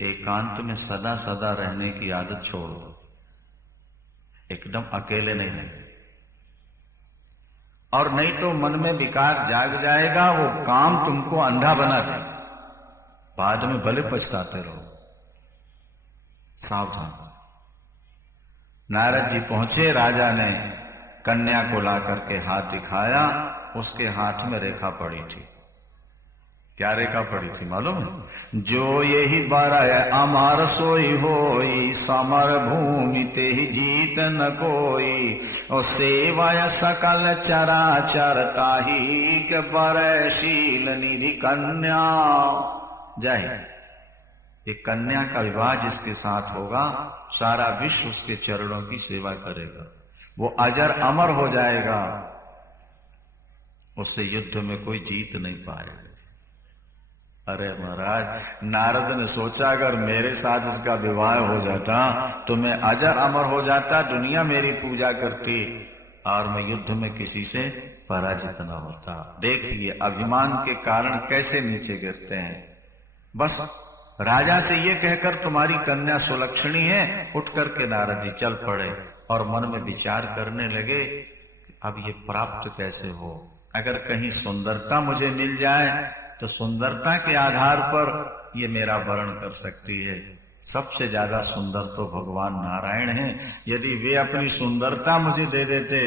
एकांत में सदा सदा रहने की आदत छोड़ो, एकदम अकेले नहीं रहना। और नहीं तो मन में विकार जाग जाएगा, वो काम तुमको अंधा बना दे, बाद में भले पछताते रहो। सावधान। नारद जी पहुंचे, राजा ने कन्या को ला करके हाथ दिखाया, उसके हाथ में रेखा पड़ी थी। क्या रेखा पड़ी थी मालूम है? जो यही बरय अमर सोई होई, समर भूमि ते ही जीत न कोई, और सेवय सकल चराचर ताही, के बरय शील निधि कन्या। जय। एक कन्या का विवाह जिसके साथ होगा, सारा विश्व उसके चरणों की सेवा करेगा, वो अजर अमर हो जाएगा, उससे युद्ध में कोई जीत नहीं पाएगा। अरे महाराज, नारद ने सोचा अगर मेरे साथ इसका विवाह हो जाता तो मैं अजर अमर हो जाता, दुनिया मेरी पूजा करती और मैं युद्ध में किसी से पराजित न होता। देखिए अभिमान के कारण कैसे नीचे गिरते हैं। बस राजा से ये कहकर तुम्हारी कन्या सुलक्षणी है, उठ करके नारद जी चल पड़े और मन में विचार करने लगे कि अब ये प्राप्त कैसे हो। अगर कहीं सुंदरता मुझे मिल जाए तो सुंदरता के आधार पर ये मेरा वर्ण कर सकती है। सबसे ज्यादा सुंदर तो भगवान नारायण हैं, यदि वे अपनी सुंदरता मुझे दे देते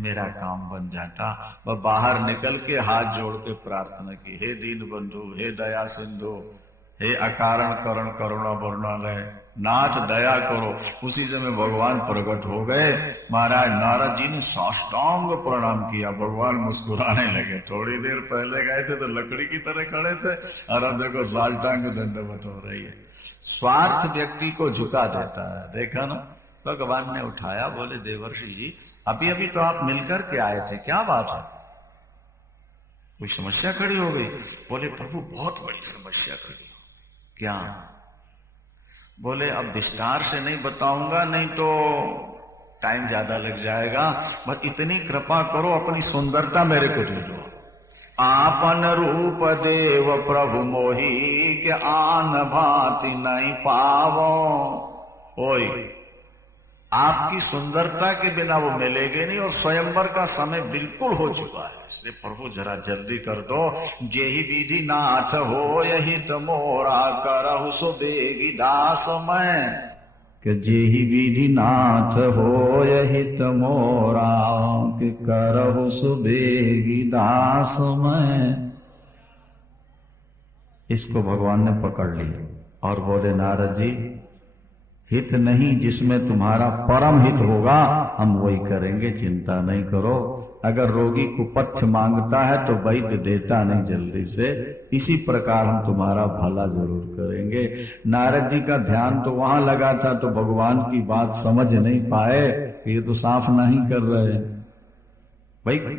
मेरा काम बन जाता। वह बाहर निकल के हाथ जोड़ के प्रार्थना की, हे दीन बंधु, हे दया सिंधु, हे अकारण करण करुणा वरुणालय, नाथ दया करो। उसी समय भगवान प्रकट हो गए। महाराज नारद जी ने साष्टांग प्रणाम किया, भगवान मुस्कुराने लगे। थोड़ी देर पहले गए थे तो लकड़ी की तरह खड़े थे, और अब देखो साष्टांग दंडवत हो रही है। स्वार्थ व्यक्ति को झुका देता है, देखा ना। भगवान ने उठाया, बोले देवर्षि जी अभी अभी तो आप मिलकर के आए थे, क्या बात है, कोई समस्या खड़ी हो गई? बोले प्रभु बहुत बड़ी समस्या खड़ी। क्या? बोले अब विस्तार से नहीं बताऊंगा, नहीं तो टाइम ज्यादा लग जाएगा, बस इतनी कृपा करो अपनी सुंदरता मेरे को दे दो। आपन रूप देव प्रभु मोही, के आन भांति नहीं पावो। ओए आपकी सुंदरता के बिना वो मिलेगे नहीं, और स्वयंवर का समय बिल्कुल हो चुका है, इसलिए प्रभु जरा जल्दी कर दो। जेहि विधि नाथ हो यही तो मोरा, करहु सो बेगी दास मैं। कि जेहि विधि नाथ हो यही तो मोरा, कि करहु सो बेगी दास मैं। इसको भगवान ने पकड़ लिया और बोले नारद जी हित नहीं, जिसमें तुम्हारा परम हित होगा हम वही करेंगे, चिंता नहीं करो। अगर रोगी कुपथ्य मांगता है तो वैद्य देता नहीं जल्दी से, इसी प्रकार हम तुम्हारा भला जरूर करेंगे। नारद जी का ध्यान तो वहां लगा था, तो भगवान की बात समझ नहीं पाए कि ये तो साफ नहीं कर रहे।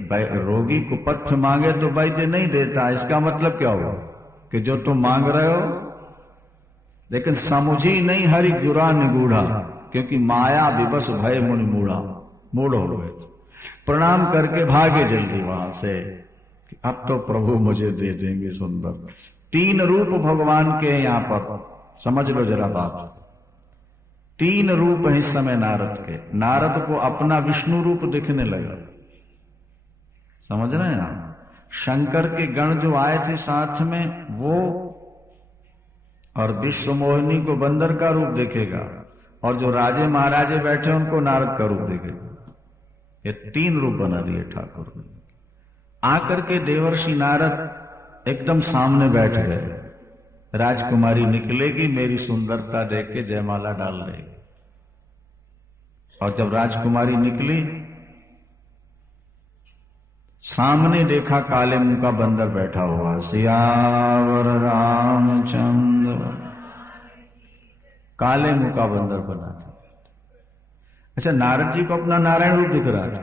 भाई रोगी कुपथ्य मांगे तो वैद्य नहीं देता, इसका मतलब क्या हुआ कि जो तुम मांग रहे हो, लेकिन समुझी नहीं हरि गुरा निगूढ़ा, क्योंकि माया विवश भय मुनि मूढ़ा, मूढ़ हो गए। प्रणाम करके भागे जल्दी वहां से, अब तो प्रभु मुझे दे देंगे सुंदर। 3 रूप भगवान के यहाँ पर, समझ लो जरा बात। 3 रूप है इस समय नारद के। नारद को अपना विष्णु रूप दिखने लगा, समझ रहे हैं आप। शंकर के गण जो आए थे साथ में वो, और विश्व मोहिनी को बंदर का रूप देखेगा, और जो राजे महाराजे बैठे उनको नारद का रूप देखेगा। ये 3 रूप बना दिए ठाकुर ने। आकर के देवर्षि नारद एकदम सामने बैठ गए। राजकुमारी निकलेगी, मेरी सुंदरता देख के जयमाला डाल देगी। और जब राजकुमारी निकली, सामने देखा काले मुंह का बंदर बैठा हुआ। सियावर रामचंद्र, काले मुंह का बंदर बना था। अच्छा, नारद जी को अपना नारायण रूप दिख रहा था।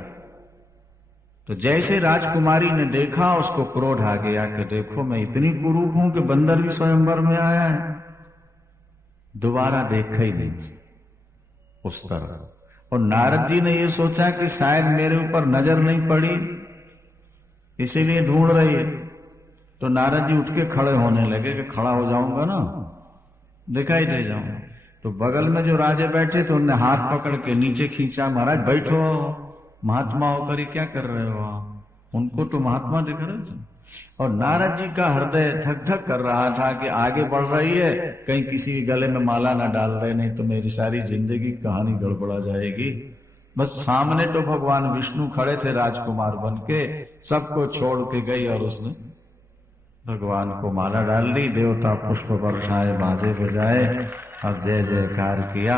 तो जैसे राजकुमारी ने देखा, उसको क्रोध आ गया कि देखो मैं इतनी कुरूप हूं कि बंदर भी स्वयंवर में आया है। दोबारा देखा ही नहीं उस तरह। और नारद जी ने यह सोचा कि शायद मेरे ऊपर नजर नहीं पड़ी, इसीलिए ढूंढ रही है। तो नारद जी उठ के खड़े होने लगे कि खड़ा हो जाऊंगा ना, दिखाई दे जाऊंगा। तो बगल में जो राजे बैठे थे उनने हाथ पकड़ के नीचे खींचा। महाराज बैठो, महात्मा होकर क्या कर रहे हो आप? उनको तो महात्मा दिख रहे थे। और नारद जी का हृदय धक धक कर रहा था कि आगे बढ़ रही है, कहीं किसी गले में माला ना डाल रहे, नहीं तो मेरी सारी जिंदगी कहानी गड़बड़ा जाएगी। बस सामने तो भगवान विष्णु खड़े थे राजकुमार बन के, सबको छोड़ के गई और उसने भगवान को माला डाल दी, देवता पुष्प बरसाए, बाजे बजाए और जय जयकार किया।